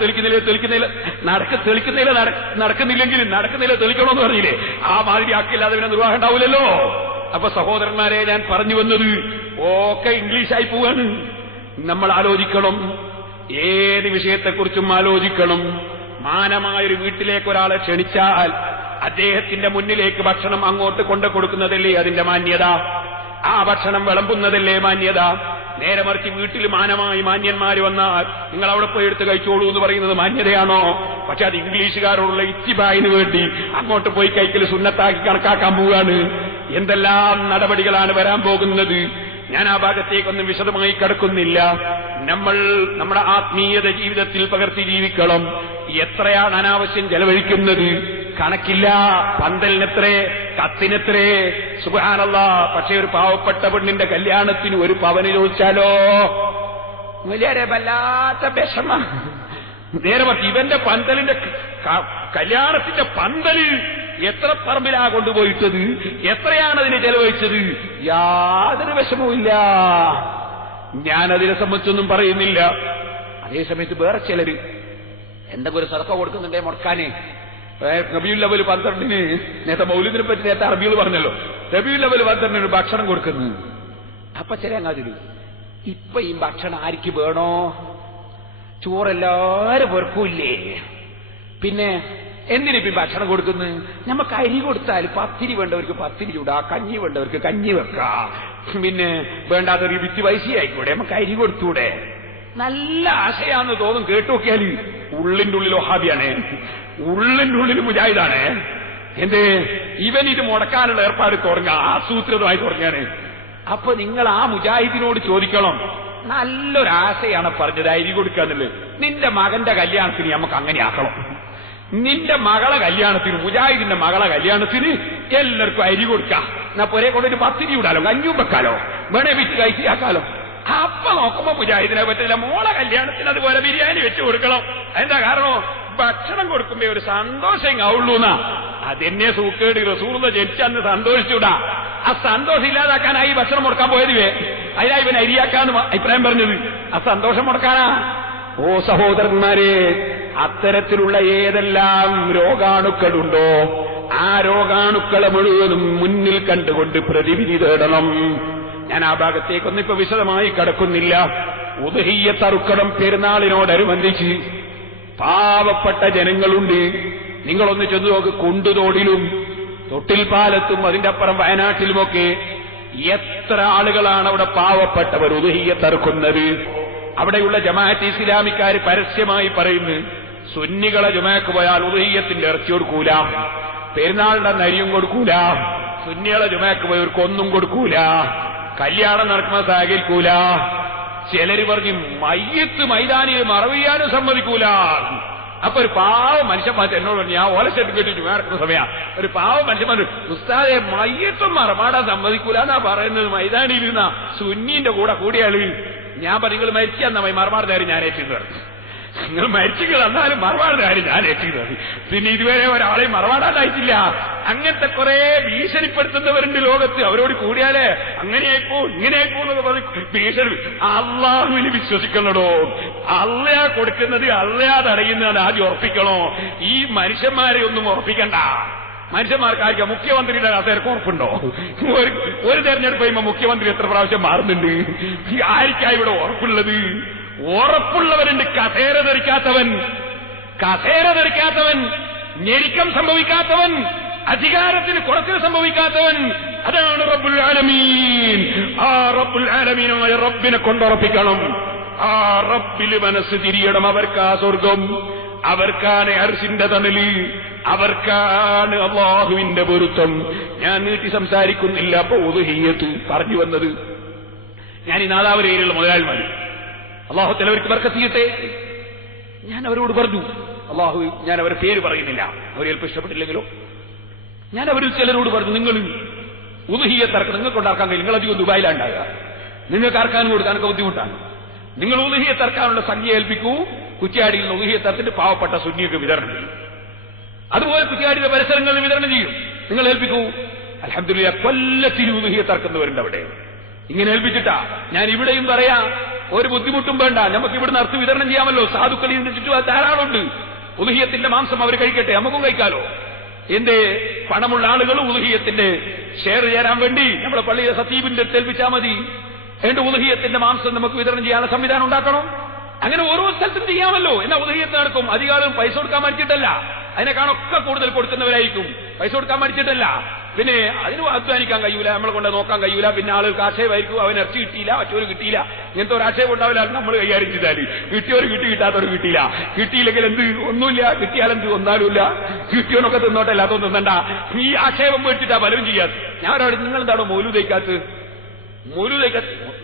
തെളിക്കണമെന്ന് പറഞ്ഞില്ലേ? ആ മാതിരി ആക്കില്ലാതെ പിന്നെ നിർവാഹം ഉണ്ടാവില്ലല്ലോ. അപ്പൊ സഹോദരന്മാരെ, ഞാൻ പറഞ്ഞു വന്നത് ഒക്കെ ഇംഗ്ലീഷായി പോവാണ്. നമ്മൾ ആലോചിക്കണം, ഏത് വിഷയത്തെക്കുറിച്ചും ആലോചിക്കണം. മാനമായൊരു വീട്ടിലേക്ക് ഒരാളെ ക്ഷണിച്ചാൽ അദ്ദേഹത്തിന്റെ മുന്നിലേക്ക് ഭക്ഷണം അങ്ങോട്ട് കൊണ്ടു കൊടുക്കുന്നതല്ലേ അതിന്റെ മാന്യത? ആ ഭക്ഷണം വിളമ്പുന്നതല്ലേ മാന്യത? നേരെ മറിച്ച് വീട്ടിൽ മാനമായി മാന്യന്മാര് വന്നാൽ നിങ്ങൾ അവിടെ പോയി എടുത്ത് കഴിച്ചോളൂ എന്ന് പറയുന്നത് മാന്യതയാണോ? പക്ഷെ അത് ഇംഗ്ലീഷുകാരോടുള്ള ഇത്തിബായിന് വേണ്ടി അങ്ങോട്ട് പോയി കഴിക്കൽ സുന്നത്താക്കി കണക്കാക്കാൻ പോവുകയാണ്. എന്തെല്ലാം നടപടികളാണ് വരാൻ പോകുന്നത്? ഞാൻ ആ ഭാഗത്തേക്കൊന്നും വിശദമായി കടക്കുന്നില്ല. നമ്മൾ നമ്മുടെ ആത്മീയത ജീവിതത്തിൽ പകർത്തി ജീവിക്കണം. എത്രയാണ് അനാവശ്യം ചെലവഴിക്കുന്നത്? കണക്കില്ല. പന്തലിനെത്രേ, കത്തിനെത്രേ, സുബ്ഹാനല്ലാഹ്. പക്ഷെ ഒരു പാവപ്പെട്ട പെണ്ണിന്റെ കല്യാണത്തിന് ഒരു പവന് ചോദിച്ചാലോ വലിയ വല്ലാത്ത വിഷമ. നേരെ മറിച്ച് ഇവന്റെ പന്തലിന്റെ കല്യാണത്തിന്റെ പന്തല് എത്ര പറമ്പിലാ കൊണ്ടുപോയിട്ടത്, എത്രയാണ് അതിന് ചെലവഴിച്ചത്? യാതൊരു വിഷമവുമില്ല. ഞാനതിനെ സംബന്ധിച്ചൊന്നും പറയുന്നില്ല. അതേസമയത്ത് വേറെ ചിലര് എന്തെങ്കിലും ഒരു സദഖ കൊടുക്കുന്നുണ്ടേ മുടക്കാന്, റബീഉൽ അവ്വൽ 12-ന് നേരത്തെ മൗലിദിനെ പറ്റി നേരത്തെ അറബികൾ പറഞ്ഞല്ലോ, റബീഉൽ അവ്വൽ 12-ന് ഭക്ഷണം കൊടുക്കുന്നു. അപ്പൊ ചില അങ്ങാതിരി ഇപ്പൊ ഈ ഭക്ഷണം ആർക്ക് വേണോ? ചോറെല്ലാരും വെറുക്കൂല്ലേ? പിന്നെ എന്തിനിപ്പി ഭക്ഷണം കൊടുക്കുന്നു? നമുക്ക് അരി കൊടുത്താൽ പത്തിരി വേണ്ടവർക്ക് പത്തിരി ചൂടാ, കഞ്ഞി വേണ്ടവർക്ക് കഞ്ഞി വെക്കാം. പിന്നെ വേണ്ടാത്തൊരു വിറ്റ് പൈസ ആയിക്കൂടെ, നമുക്ക് അരി കൊടുത്തൂടെ? നല്ല ആശയാന്ന് തോന്നും, കേട്ടുനോക്കിയാല് ഉള്ളിന്റെ ഉള്ളിൽ വഹാബിയാണ്, ഉള്ളിന്റെ ഉള്ളിൽ മുജാഹിദാണ്. എന്തേ ഇവൻ ഇത് മുടക്കാനുള്ള ഏർപ്പാട് തുടങ്ങുക, ആസൂത്രിതമായി തുടങ്ങാണ്. അപ്പൊ നിങ്ങൾ ആ മുജാഹിദിനോട് ചോദിക്കണം, നല്ലൊരാശയാണ് പറഞ്ഞത് അരി കൊടുക്കാന്നുള്ളത്. നിന്റെ മകന്റെ കല്യാണത്തിന് നമുക്ക് അങ്ങനെ ആക്കണം. നിന്റെ മകളെ കല്യാണത്തിന്, മുജാഹിദിന്റെ മകളെ കല്യാണത്തിന് എല്ലാവർക്കും അരി കൊടുക്കാം. എന്നാ പൊരേ കൊണ്ടൊരു പത്തിരി വിടാലോ, കഞ്ഞും വെക്കാലോ, വേണേ വിറ്റ് കഴിച്ചാക്കാലോ. അപ്പൊ നോക്കുമ്പോ മുജാഹിദിനെ പറ്റില്ല. മോളെ കല്യാണത്തിന് അതുപോലെ ബിരിയാണി വെച്ച് കൊടുക്കണം. എന്താ കാരണം? ഭക്ഷണം കൊടുക്കുമ്പോ ഒരു സന്തോഷം ആവുള്ളൂന്നാ. അതെന്നെ സൂക്കേട്. റസൂലുള്ളാഹി ജനിച്ചന്ന് സന്തോഷിച്ചൂടാ. ആ സന്തോഷം ഇല്ലാതാക്കാനായി ഭക്ഷണം മുടക്കാൻ പോയതുവേ. അതിനാ ഇവൻ അരിയാക്കാന്ന് അഭിപ്രായം പറഞ്ഞത്. ആ സന്തോഷം മുടക്കാനാ. ഓ സഹോദരന്മാരെ, അത്തരത്തിലുള്ള ഏതെല്ലാം രോഗാണുക്കളുണ്ടോ ആ രോഗാണുക്കളെ മുഴുവനും മുന്നിൽ കണ്ടുകൊണ്ട് പ്രതിവിധി തേടണം. ഞാൻ ആ ഭാഗത്തേക്കൊന്നും ഇപ്പൊ വിശദമായി കടക്കുന്നില്ല. ഉദ്ഹിയ്യത്ത് അറുക്കണം. പെരുന്നാളിനോടനുബന്ധിച്ച് പാവപ്പെട്ട ജനങ്ങളുണ്ട്. നിങ്ങളൊന്ന് ചെന്ന് നോക്ക്. കുണ്ടുതോടിലും തൊട്ടിൽ പാലത്തും അതിന്റെ അപ്പുറം വയനാട്ടിലുമൊക്കെ എത്ര ആളുകളാണ് അവിടെ പാവപ്പെട്ടവർ ഉദ്ഹിയ്യത്ത് അറുക്കുന്നത്. അവിടെയുള്ള ജമാഅത്ത് ഇസ്ലാമിക്കാർ പരസ്യമായി പറയുന്നു, സുന്നികളെ ജുമഅക്ക് പോയാൽ ഉദ്ഹിയ്യത്തിന്റെ ഇറച്ചി കൊടുക്കൂല, പെരുന്നാളിന്റെ നരിയും കൊടുക്കൂല, സുന്നികളെ ജുമഅക്ക് പോയവർക്ക് ഒന്നും കൊടുക്കൂല, കല്യാണം നടക്കുന്ന സഹകരിക്കൂല. ചിലര് പറഞ്ഞ് മയ്യത്ത് മൈതാനിയെ മറവിയാനും സമ്മതിക്കൂല. അപ്പൊ ഒരു പാവ മനുഷ്യന്മാർ എന്നോട് പറഞ്ഞു, ഞാൻ ഓലച്ചെട്ട് കെട്ടിട്ട് നടക്കുന്ന സമയം ഒരു പാവ മനുഷ്യന്മാർ, ഉസ്താദെ മയ്യത്തും മറമാടാൻ സമ്മതിക്കൂല എന്നാ പറയുന്നത്, മൈതാനിയിൽ നിന്നാ സുന്നീന്റെ കൂടെ കൂടിയാള്. ഞാൻ പറഞ്ഞു, നിങ്ങൾ മരിച്ചാൽ മറമാടുന്ന കാര്യം ഞാൻ ഏറ്റെന്ന് പറഞ്ഞു. നിങ്ങൾ മരിച്ചെങ്കിൽ എന്നാലും മറവാടുന്ന കാര്യം ഞാൻ ഏറ്റെന്ന് പറഞ്ഞു. പിന്നെ ഇതുവരെ ഒരാളെയും മറവാടാനായിട്ടില്ല. അങ്ങനത്തെ കുറെ ഭീഷണിപ്പെടുത്തുന്നവരുണ്ട് ലോകത്ത്. അവരോട് കൂടിയാലേ അങ്ങനെയായിപ്പോ ഇങ്ങനെയായിപ്പോ എന്നൊക്കെ പറഞ്ഞ് ഭീഷണി. അള്ളാഹുവിന് വിശ്വസിക്കണോ? അള്ളയാ കൊടുക്കുന്നത്, അള്ളയാ തടയുന്നതാണ് ആദ്യം ഉറപ്പിക്കണോ. ഈ മനുഷ്യന്മാരെ ഒന്നും ഉറപ്പിക്കണ്ട. മനുഷ്യന്മാർക്കായിരിക്കാം മുഖ്യമന്ത്രിയുടെ കസേരക്ക് ഉറപ്പുണ്ടോ? ഒരു തെരഞ്ഞെടുപ്പ് കഴിയുമ്പോ മുഖ്യമന്ത്രി എത്ര പ്രാവശ്യം മാറുന്നുണ്ട്. ആർക്കാ ഇവിടെ ഉറപ്പുള്ളത്? ഉറപ്പുള്ളവരുണ്ട്. കസേര ധരിക്കാത്തവൻ, ഞെരുക്കം സംഭവിക്കാത്തവൻ, അധികാരത്തിന് കുറച്ചിൽ സംഭവിക്കാത്തവൻ, അതാണ് റബ്ബുൽ ആലമീൻ. ആ റബ്ബുൽ ആലമീനായ റബ്ബിനെ കൊണ്ടുറപ്പിക്കണം. ആ റബ്ബില് മനസ്സ് തിരിയണം. അവർക്കാ സ്വർഗം, അവർക്കാണ് അർശിന്റെ തണല്, അവർക്കാണ് അല്ലാഹുവിന്റെ പൊരുത്തം. ഞാൻ നീട്ടി സംസാരിക്കുന്നില്ല. അപ്പൊ ഉദ്ഹിയ്യത്ത് പറഞ്ഞു വന്നത്, ഞാൻ ഈ നാദാപുരയിലുള്ള മുതലാളിമാർ, അള്ളാഹു ചിലവർക്ക് ബർക്കത്ത് ചെയ്യട്ടെ, ഞാൻ അവരോട് പറഞ്ഞു, അള്ളാഹു ഞാൻ അവരുടെ പേര് പറയുന്നില്ല, അവർ ചിലപ്പോൾ ഇഷ്ടപ്പെട്ടില്ലെങ്കിലോ, ഞാൻ അവരിൽ ചിലരോട് പറഞ്ഞു, നിങ്ങൾ ഉദ്ഹിയ്യത്ത് ഇറക്കണം. നിങ്ങൾക്ക് ഉണ്ടാക്കാൻ കഴിയും. നിങ്ങൾ അധികം ദുബായിലാണ്ടാകുക, നിങ്ങൾക്ക് അറക്കാനും കൊടുക്കാനൊക്കെ ബുദ്ധിമുട്ടാണ്. നിങ്ങൾ ഉദ്ഹിയ്യത്ത് ഇറക്കാനുള്ള സംഖ്യ ഏൽപ്പിക്കൂ. കുറ്റ്യാടിയിൽ നിന്ന് ഉദ്ഹിയ്യത്ത് ഇറച്ചിട്ട് പാവപ്പെട്ട സുന്നിക്ക് വിതരണം ചെയ്യും. അതുപോലെ കുറ്റ്യാടിയുടെ പരിസരങ്ങളിൽ വിതരണം ചെയ്യും. നിങ്ങൾ ഏൽപ്പിക്കൂ. അൽഹംദുലില്ലാഹ് കൊല്ലത്തിന് ഉദ്ഹിയ്യത്ത് ഇറക്കുന്നവരുണ്ട് അവിടെ. ഇങ്ങനെ ഏൽപ്പിച്ചിട്ടാ. ഞാൻ ഇവിടെയും പറയാ, ഒരു ബുദ്ധിമുട്ടും വേണ്ട, നമുക്ക് ഇവിടുന്ന് അർത്ഥം വിതരണം ചെയ്യാമല്ലോ. സാധുക്കൾ ഇതിന്റെ ചുറ്റും ധാരാളമുണ്ട്. ഉദ്ഹിയ്യത്തിന്റെ മാംസം അവർ കഴിക്കട്ടെ, നമുക്കും കഴിക്കാലോ. എന്റെ പണമുള്ള ആളുകൾ ഉദ്ഹിയ്യത്തിന്റെ ഷെയർ ചേരാൻ വേണ്ടി നമ്മളെ പള്ളിയെ സത്തീബിന്റെ ഏൽപ്പിച്ചാൽ മതി. എന്റെ ഉദ്ഹിയ്യത്തിന്റെ മാംസം നമുക്ക് വിതരണം ചെയ്യാനുള്ള സംവിധാനം ഉണ്ടാക്കണം. അങ്ങനെ ഓരോ സ്ഥലത്തും ചെയ്യാമല്ലോ. എന്നാ ഉദ്ഹിയ്യത്ത് നടക്കും. അധികാരം പൈസ കൊടുക്കാൻ മടിച്ചിട്ടല്ല, അതിനേക്കാളൊക്കെ കൂടുതൽ കൊടുക്കുന്നവരായിരിക്കും. പൈസ കൊടുക്കാൻ മടിച്ചിട്ടല്ല. പിന്നെ അതിന് അധ്വാനിക്കാൻ കഴിയൂല, നമ്മളെ കൊണ്ട് നോക്കാൻ കഴിയൂല. പിന്നെ ആളുകൾക്ക് ആക്ഷേപമായിരിക്കും, അവൻ ഇറച്ചി കിട്ടിയില്ല, മറ്റൊരു കിട്ടിയില്ല. ഇങ്ങനത്തെ ഒരു ആക്ഷേപം ഉണ്ടാവില്ല. നമ്മൾ കൈകാര്യം ചെയ്താൽ കിട്ടിയവർ കിട്ടി, കിട്ടാത്തവർ കിട്ടിയില്ല. കിട്ടിയില്ലെങ്കിൽ എന്ത്? ഒന്നുമില്ല. കിട്ടിയാലെന്ത്? ഒന്നാലുമില്ല. കിട്ടിയവനൊക്കെ തിന്നോട്ടെ, അല്ലാത്തൊന്നും തിന്നണ്ട. ഈ ആക്ഷേപം മേടിച്ചിട്ടാ പലരും ചെയ്യാറ്. ഞാൻ ഒരാൾ, നിങ്ങൾ എന്താണോ മൗലൂദ്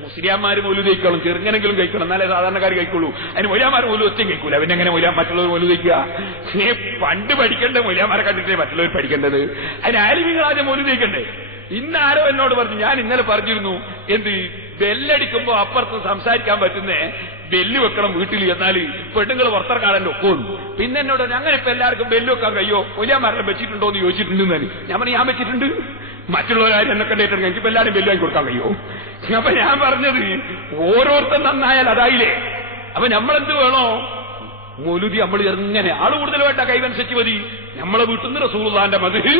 മുസ്ലിംമാര് മൗലൂദ് കഴിക്കണം, ചെറുങ്ങനെങ്കിലും കഴിക്കണം, എന്നാലേ സാധാരണക്കാർ കഴിക്കുള്ളൂ. അതിന് മൊയ്യാമാർ മൗലൂദ് ഒറ്റയും കഴിക്കൂല. പിന്നെ എങ്ങനെ മറ്റുള്ളവർ മൗലൂദ് കഴിക്കുക? പണ്ട് പഠിക്കേണ്ട മൊയ്യാമാരെ കണ്ടിട്ടേ മറ്റുള്ളവർ പഠിക്കേണ്ടത്. അതിന് ആലിമീങ്ങൾ ആദ്യം മൗലൂദ് കഴിക്കണ്ടേ? ഇന്നാരോ എന്നോട് പറഞ്ഞു, ഞാൻ ഇന്നലെ പറഞ്ഞിരുന്നു, എന്ത് ബെല്ലടിക്കുമ്പോ അപ്പുറത്ത് സംസാരിക്കാൻ പറ്റുന്നേ ബെല്ല് വെക്കണം വീട്ടിൽ, എന്നാല് പെണ്ണുങ്ങൾ പുറത്തിറക്കാതെ ഒക്കുള്ളൂ. പിന്നെ എന്നോട് അങ്ങനെ ഇപ്പൊ എല്ലാവർക്കും ബെല്ല് വെക്കാൻ കഴിയോ? മൊയ്യാമാരെല്ലാം വെച്ചിട്ടുണ്ടോ എന്ന് ചോദിച്ചിട്ടുണ്ടെന്ന്. ഞാൻ പറഞ്ഞു, ഞാൻ വെച്ചിട്ടുണ്ട്. മറ്റുള്ളവരാരും എന്നെ കണ്ടിട്ടുണ്ട്, എനിക്കിപ്പോ എല്ലാവരും ബെല്ല് വാങ്ങി കൊടുക്കാൻ കഴിയോ? അപ്പൊ ഞാൻ പറഞ്ഞത്, ഓരോരുത്തർ നന്നായാൽ അതായില്ലേ. അപ്പൊ നമ്മളെന്ത് വേണോ? മൗലൂദി നമ്മൾ എങ്ങനെ ആള് കൂടുതലുമായിട്ടാ കൈവനുസരിച്ച് മതി. നമ്മളെ വീട്ടിൽ നിന്ന് റസൂലുള്ളാഹിന്റെ മദ്ഹ്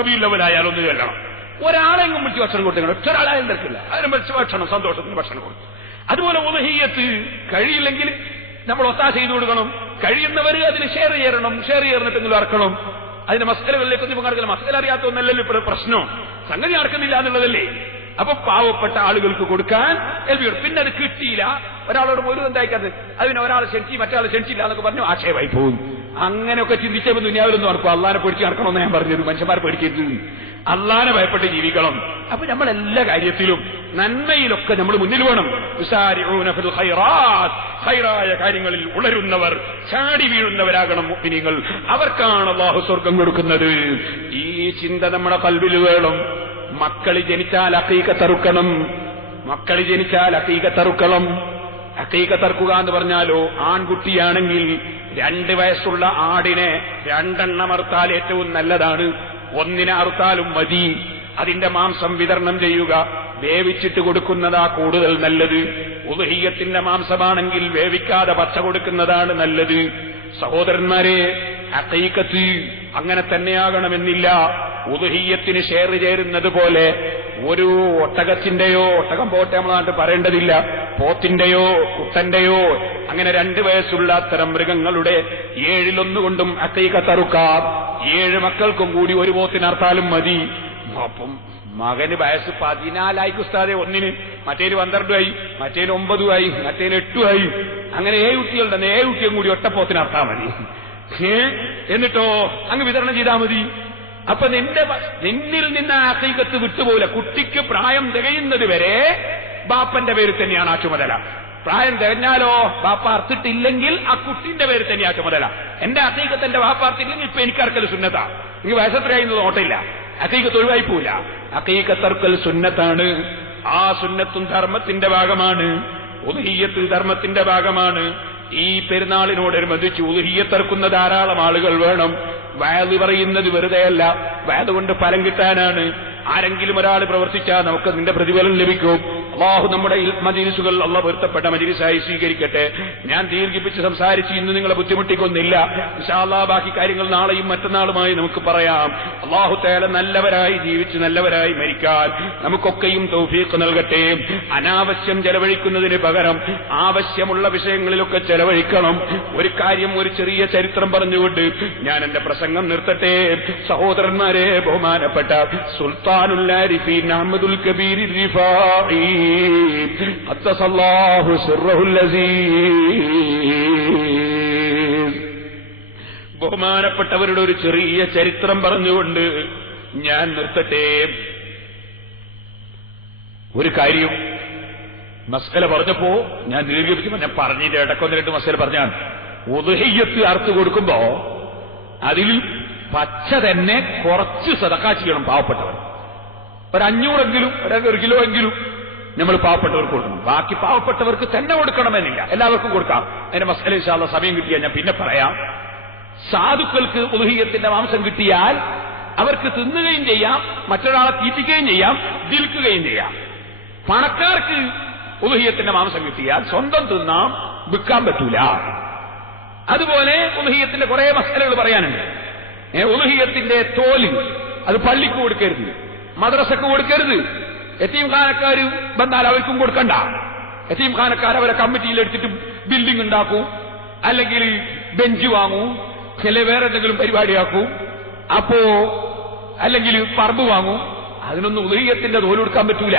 റബീഉൽ അവ്വലായാലൊന്ന് ചെല്ലണം. ഒരാളെങ്കിലും വിളിച്ച് ഭക്ഷണം കൊടുക്കണം, ഒറ്റൊരാളായാലും തിരക്കില്ല. അതിന് ഭക്ഷണം, സന്തോഷത്തിന് ഭക്ഷണം കൊടുക്കും. അതുപോലെ ഉദ്ഹിയ്യത്ത് കഴിയില്ലെങ്കിൽ നമ്മൾ ഒത്താശ ചെയ്തു കൊടുക്കണം. കഴിയുന്നവർ അതിന് ഷെയർ ചേർന്നിട്ടെങ്കിലും ഇറക്കണം. അതിന്റെ മസ്കലകളിലേക്കൊന്നും പങ്കെടുക്കില്ല. മസ്കല അറിയാത്ത ഒന്നല്ലല്ലോ ഇപ്പോൾ പ്രശ്നം. സംഗതി നടക്കുന്നില്ല എന്നുള്ളതല്ലേ. അപ്പൊ പാവപ്പെട്ട ആളുകൾക്ക് കൊടുക്കാൻ ഏൽപ്പിക്കണം. പിന്നെ അത് കിട്ടിയില്ല, ഒരാളോട് പോലും എന്തായിക്കത് അതിന് ഒരാൾ ക്ഷണിച്ച് മറ്റൊരാൾ ക്ഷണിച്ചില്ല എന്നൊക്കെ പറഞ്ഞു ആക്ഷേപമായി പോകും. അങ്ങനെയൊക്കെ ചിന്തിച്ചപ്പോൾ ദുനിയാവിലൊന്നും നടക്കും. അള്ളാനെ പേടിച്ച് നടക്കണമെന്ന് ഞാൻ പറഞ്ഞത്. മനുഷ്യന്മാരെ പേടിക്കരുത്, അള്ളാനെ ഭയപ്പെട്ട് ജീവിക്കണം. അപ്പൊ നമ്മൾ എല്ലാ കാര്യത്തിലും നന്മയിലൊക്കെ നമ്മൾ മുന്നിൽ വേണം. ഖൈറായ കാര്യങ്ങളിൽ ഉളരുന്നവർ, ചാടി വീഴുന്നവരാകണം മുഅ്മിനീങ്ങൾ. അവർക്കാണ് അല്ലാഹു സ്വർഗം കൊടുക്കുന്നത്. ഈ ചിന്ത നമ്മുടെ ഖൽബിൽ വേണം. മക്കൾ ജനിച്ചാൽ അഖീഖത്തറുക്കണം. മക്കൾ ജനിച്ചാൽ അഖീഖത്തറുക്കണം. അഖീഖത്തറുക്കുക എന്ന് പറഞ്ഞാലോ, ആൺകുട്ടിയാണെങ്കിൽ 2 വയസ്സുള്ള ആടിനെ 2 അറുത്താൽ ഏറ്റവും നല്ലതാണ്. 1 അറുത്താലും മതി. അതിന്റെ മാംസം വിതരണം ചെയ്യുക. വേവിച്ചിട്ട് കൊടുക്കുന്നതാ കൂടുതൽ നല്ലത്. ഉദ്ഹിയ്യത്തിന്റെ മാംസമാണെങ്കിൽ വേവിക്കാതെ പച്ച കൊടുക്കുന്നതാണ് നല്ലത്. സഹോദരന്മാരെ, അഖീഖത്ത് അങ്ങനെ തന്നെയാകണമെന്നില്ല. ഉദ്ഹിയ്യത്തിന് ഷെയർ ചേരുന്നത് പോലെ ഒരു ഒട്ടകത്തിന്റെയോ, ഒട്ടകം പോട്ടെ നമ്മളെ നാട്ടിൽ പറയേണ്ടതില്ല, പോത്തിന്റെയോ കുട്ടന്റെയോ അങ്ങനെ 2 വയസ്സുള്ള അത്തരം മൃഗങ്ങളുടെ 7 കൊണ്ടും അഖീഖത്തറുക്കാം. 7 മക്കൾക്കും കൂടി ഒരു പോത്തിനർത്താലും മതി. അപ്പം മകന് വയസ്സ് 14 ഉസ്താദെ, ഒന്നിന്, മറ്റേന് 12 മറ്റേന് 9 മറ്റേന് 8 അങ്ങനെ 7 കുട്ടികളുടെ 7 കുട്ടിയും കൂടി ഒട്ടപ്പോത്തിനർത്താൽ മതി. എന്നിട്ടോ അങ്ങ് വിതരണം ചെയ്താൽ മതി. അപ്പൊ നിന്നിൽ നിന്ന് അഖീഖത്ത് വിട്ടുപോലെ കുട്ടിക്ക് പ്രായം തികയുന്നത് വരെ ബാപ്പന്റെ പേരിൽ തന്നെയാണ് ആ ചുമതല. പ്രായം തികഞ്ഞാലോ ബാപ്പ അർത്തിട്ടില്ലെങ്കിൽ ആ കുട്ടിന്റെ പേരിൽ തന്നെയാ ചുമതല. എന്റെ അഖീഖത്ത് എന്റെ ബാപ്പ അർത്തില്ലെങ്കിൽ ഇപ്പൊ എനിക്കർക്കൽ സുന്നത്താ. എനിക്ക് വയസ്സത്രയായിരുന്നത് ഓട്ടില്ല, അഖീഖത്ത് ഒഴിവായി പോവില്ല. അഖീഖത്തർക്കൽ സുന്നത്താണ്. ആ സുന്നത്തും ധർമ്മത്തിന്റെ ഭാഗമാണ്. ഉദ്ഹിയ്യത്ത് ധർമ്മത്തിന്റെ ഭാഗമാണ്. ഈ പെരുന്നാളിനോടനുബന്ധിച്ച് ഉദ്ഹിയ്യത്തറുക്കുന്ന ധാരാളം ആളുകൾ വേണം. വഅദ് പറയുന്നത് വെറുതെയല്ല, വഅദ് കൊണ്ട് ഫലം കിട്ടാനാണ്. ആരെങ്കിലും ഒരാൾ പ്രവർത്തിച്ചാൽ നമുക്ക് നിന്റെ പ്രതിഫലം ലഭിക്കും. അല്ലാഹു നമ്മുടെ മജ്ലിസുകൾ അല്ലാഹു പൊരുത്തപ്പെട്ട മജ്ലിസായി സ്വീകരിക്കട്ടെ. ഞാൻ ദീർഘിപ്പിച്ച് സംസാരിച്ച് ഇന്ന് നിങ്ങളെ ബുദ്ധിമുട്ടിക്കൊന്നില്ല. ഇൻഷാ അല്ലാഹ് ബാക്കി കാര്യങ്ങൾ നാളെയും മറ്റന്നാളുമായി നമുക്ക് പറയാം. അല്ലാഹു തആല നല്ലവരായി ജീവിച്ച് നല്ലവരായി മരിക്കാൻ നമുക്കൊക്കെയും തൗഫീഖ് നൽകട്ടെ. അനാവശ്യം ചെലവഴിക്കുന്നതിന് പകരം ആവശ്യമുള്ള വിഷയങ്ങളിലൊക്കെ ചെലവഴിക്കണം. ഒരു കാര്യം, ഒരു ചെറിയ ചരിത്രം പറഞ്ഞുകൊണ്ട് ഞാൻ എന്റെ പ്രസംഗം നിർത്തട്ടെ. സഹോദരന്മാരെ, ബഹുമാനപ്പെട്ട സുൽത്താനുൽ ആരിഫീൻ അഹ്മദുൽ കബീർ റിഫാഇ ഖദ്ദസല്ലാഹു സിർറഹുൽ അസീസ്, ബഹുമാനപ്പെട്ടവരുടെ ഒരു ചെറിയ ചരിത്രം പറഞ്ഞുകൊണ്ട് ഞാൻ നിർത്തട്ടെ. ഒരു കാര്യം മസ്അല പറഞ്ഞപ്പോ ഞാൻ ദീർഘിപ്പിച്ചപ്പോ ഞാൻ പറഞ്ഞതിന്റെ ഇടയ്ക്കൊന്ന് 2 മസ്അല പറഞ്ഞാണ്. ഉദ്ഹിയ്യത്ത് അറുത്ത് കൊടുക്കുമ്പോ അതിൽ പച്ച തന്നെ കുറച്ച് സദഖ ചെയ്യണം പാവപ്പെട്ടവർ. 500 1 കിലോ എങ്കിലും നമ്മൾ പാവപ്പെട്ടവർക്ക് കൊടുക്കണം. ബാക്കി പാവപ്പെട്ടവർക്ക് തന്നെ കൊടുക്കണമെന്നില്ല, എല്ലാവർക്കും കൊടുക്കാം. അതിന്റെ മസ്അല ഇൻഷാ അല്ലാഹ് സമയം കിട്ടിയാൽ ഞാൻ പിന്നെ പറയാം. സാധുക്കൾക്ക് ഉദ്ഹിയ്യത്തിന്റെ മാംസം കിട്ടിയാൽ അവർക്ക് തിന്നുകയും ചെയ്യാം, മറ്റൊരാളെ തീറ്റിക്കുകയും ചെയ്യാം, വിൽക്കുകയും ചെയ്യാം. പണക്കാർക്ക് ഉദ്ഹിയ്യത്തിന്റെ മാംസം കിട്ടിയാൽ സ്വന്തം തിന്നാം, വിൽക്കാൻ പറ്റൂല. അതുപോലെ ഉദ്ഹിയ്യത്തിന്റെ കുറെ മസ്അലകൾ പറയാനുണ്ട്. ഉദ്ഹിയ്യത്തിന്റെ തോല് അത് പള്ളിക്ക് കൊടുക്കരുത്, മദ്രസക്ക് കൊടുക്കരുത്. യതീംഖാനക്കാർ വന്നാൽ അവർക്കും കൊടുക്കണ്ട. യതീംഖാനക്കാർ അവരെ കമ്മിറ്റിയിൽ എടുത്തിട്ട് ബിൽഡിംഗ് ഉണ്ടാക്കൂ, അല്ലെങ്കിൽ ബെഞ്ച് വാങ്ങൂ, ചില വേറെ എന്തെങ്കിലും പരിപാടിയാക്കൂ, അപ്പോ അല്ലെങ്കിൽ പറമ്പ് വാങ്ങൂ. അതിനൊന്നും ഉദ്ഹിയ്യത്തിന്റെ തോല് കൊടുക്കാൻ പറ്റൂല.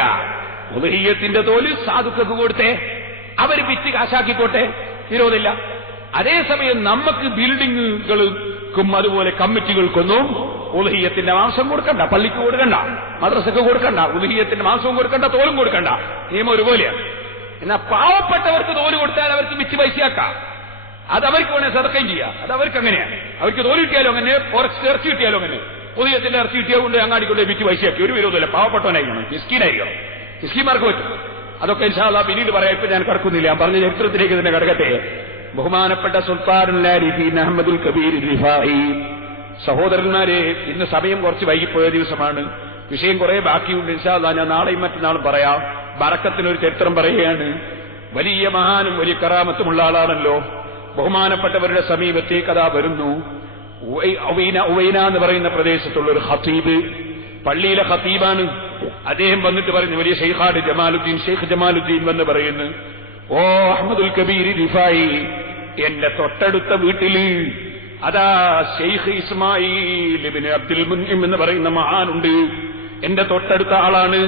ഉദ്ഹിയ്യത്തിന്റെ തോല് സാധുക്കൾക്ക് കൊടുത്തേ, അവർ വിറ്റ് കാശാക്കിക്കോട്ടെ, വിരോധമില്ല. അതേസമയം നമുക്ക് ബിൽഡിങ്ങുകൾക്കും അതുപോലെ കമ്മിറ്റികൾക്കൊന്നും ഉദ്ഹിയ്യത്തിന്റെ മാംസം കൊടുക്കണ്ട, പള്ളിക്ക് കൊടുക്കണ്ട, മദ്രസക്ക് കൊടുക്കണ്ട, ഉദ്ഹിയ്യത്തിന്റെ മാംസവും കൊടുക്കണ്ട, തോലും കൊടുക്കണ്ട. നിയമം ഒരുപോലെയാണ്. എന്നാൽ പാവപ്പെട്ടവർക്ക് തോല് കൊടുത്താൽ അവർക്ക് വിറ്റ് പൈസയാക്കാം. അതവർക്ക് വേണേൽ സദഖയും ചെയ്യാം. അതവർക്ക് അങ്ങനെയാണ്. അവർക്ക് തോല് കിട്ടിയാലും അങ്ങനെ, ഇറച്ചി കിട്ടിയാലും അങ്ങനെ. ഉദ്ഹിയ്യത്തിന്റെ ഇറച്ചി കിട്ടിയാൽ അങ്ങാടിക്കൊണ്ട് വിറ്റ് പൈസയാക്കി, ഒരു വിരോധമില്ല. പാവപ്പെട്ടവനായിരിക്കണം, മിസ്കീനായിരിക്കണം. മിസ്കീന്മാർക്ക് പറ്റും. അതൊക്കെ ഇൻഷാ അല്ലാഹ് പിന്നീട് പറയാം. ഇപ്പൊ ഞാൻ കടക്കുന്നില്ല, ഞാൻ പറഞ്ഞ ചരിത്രത്തിലേക്ക് തന്നെ കടക്കട്ടെ. ബഹുമാനപ്പെട്ട സുൽത്താനുൽ ആരിഫീൻ അഹ്മദുൽ കബീർ റിഫാഇ, സഹോദരന്മാരെ, ഇന്ന് സമയം കുറച്ച് വൈകിപ്പോയ ദിവസമാണ്. വിഷയം കുറെ ബാക്കിയുണ്ട്. ഇൻഷാ അല്ലാഹ് ഞാൻ നാളെയും മറ്റന്നാളും പറയാം. ബറക്കത്തിനൊരു ചരിത്രം പറയുകയാണ്. വലിയ മഹാനും വലിയ കറാമത്തുമുള്ള ആളാണല്ലോ. ബഹുമാനപ്പെട്ടവരുടെ സമീപത്തേക്ക് അതാ വരുന്നു. ഉവൈന എന്ന് പറയുന്ന പ്രദേശത്തുള്ള ഒരു ഖതീബ്, പള്ളിയിലെ ഖതീബാണ്. അദ്ദേഹം വന്നിട്ട് പറയുന്നു, വലിയ ഷെയ്ഖാണ് ജമാലുദ്ദീൻ, ഷെയ്ഖ് ജമാലുദ്ദീൻ വന്ന് പറയുന്നു, ഓ അഹ്മദുൽ കബീർ റിഫായി, എന്റെ തൊട്ടടുത്ത വീട്ടില് അതാ ഷെയ്ഖ് ഇസ്മായിൽ ഇബ്നു അബ്ദുൽ മുൻഇം എന്ന് പറയുന്ന മഹാനുണ്ട്. എന്റെ തൊട്ടടുത്ത ആളാണ്.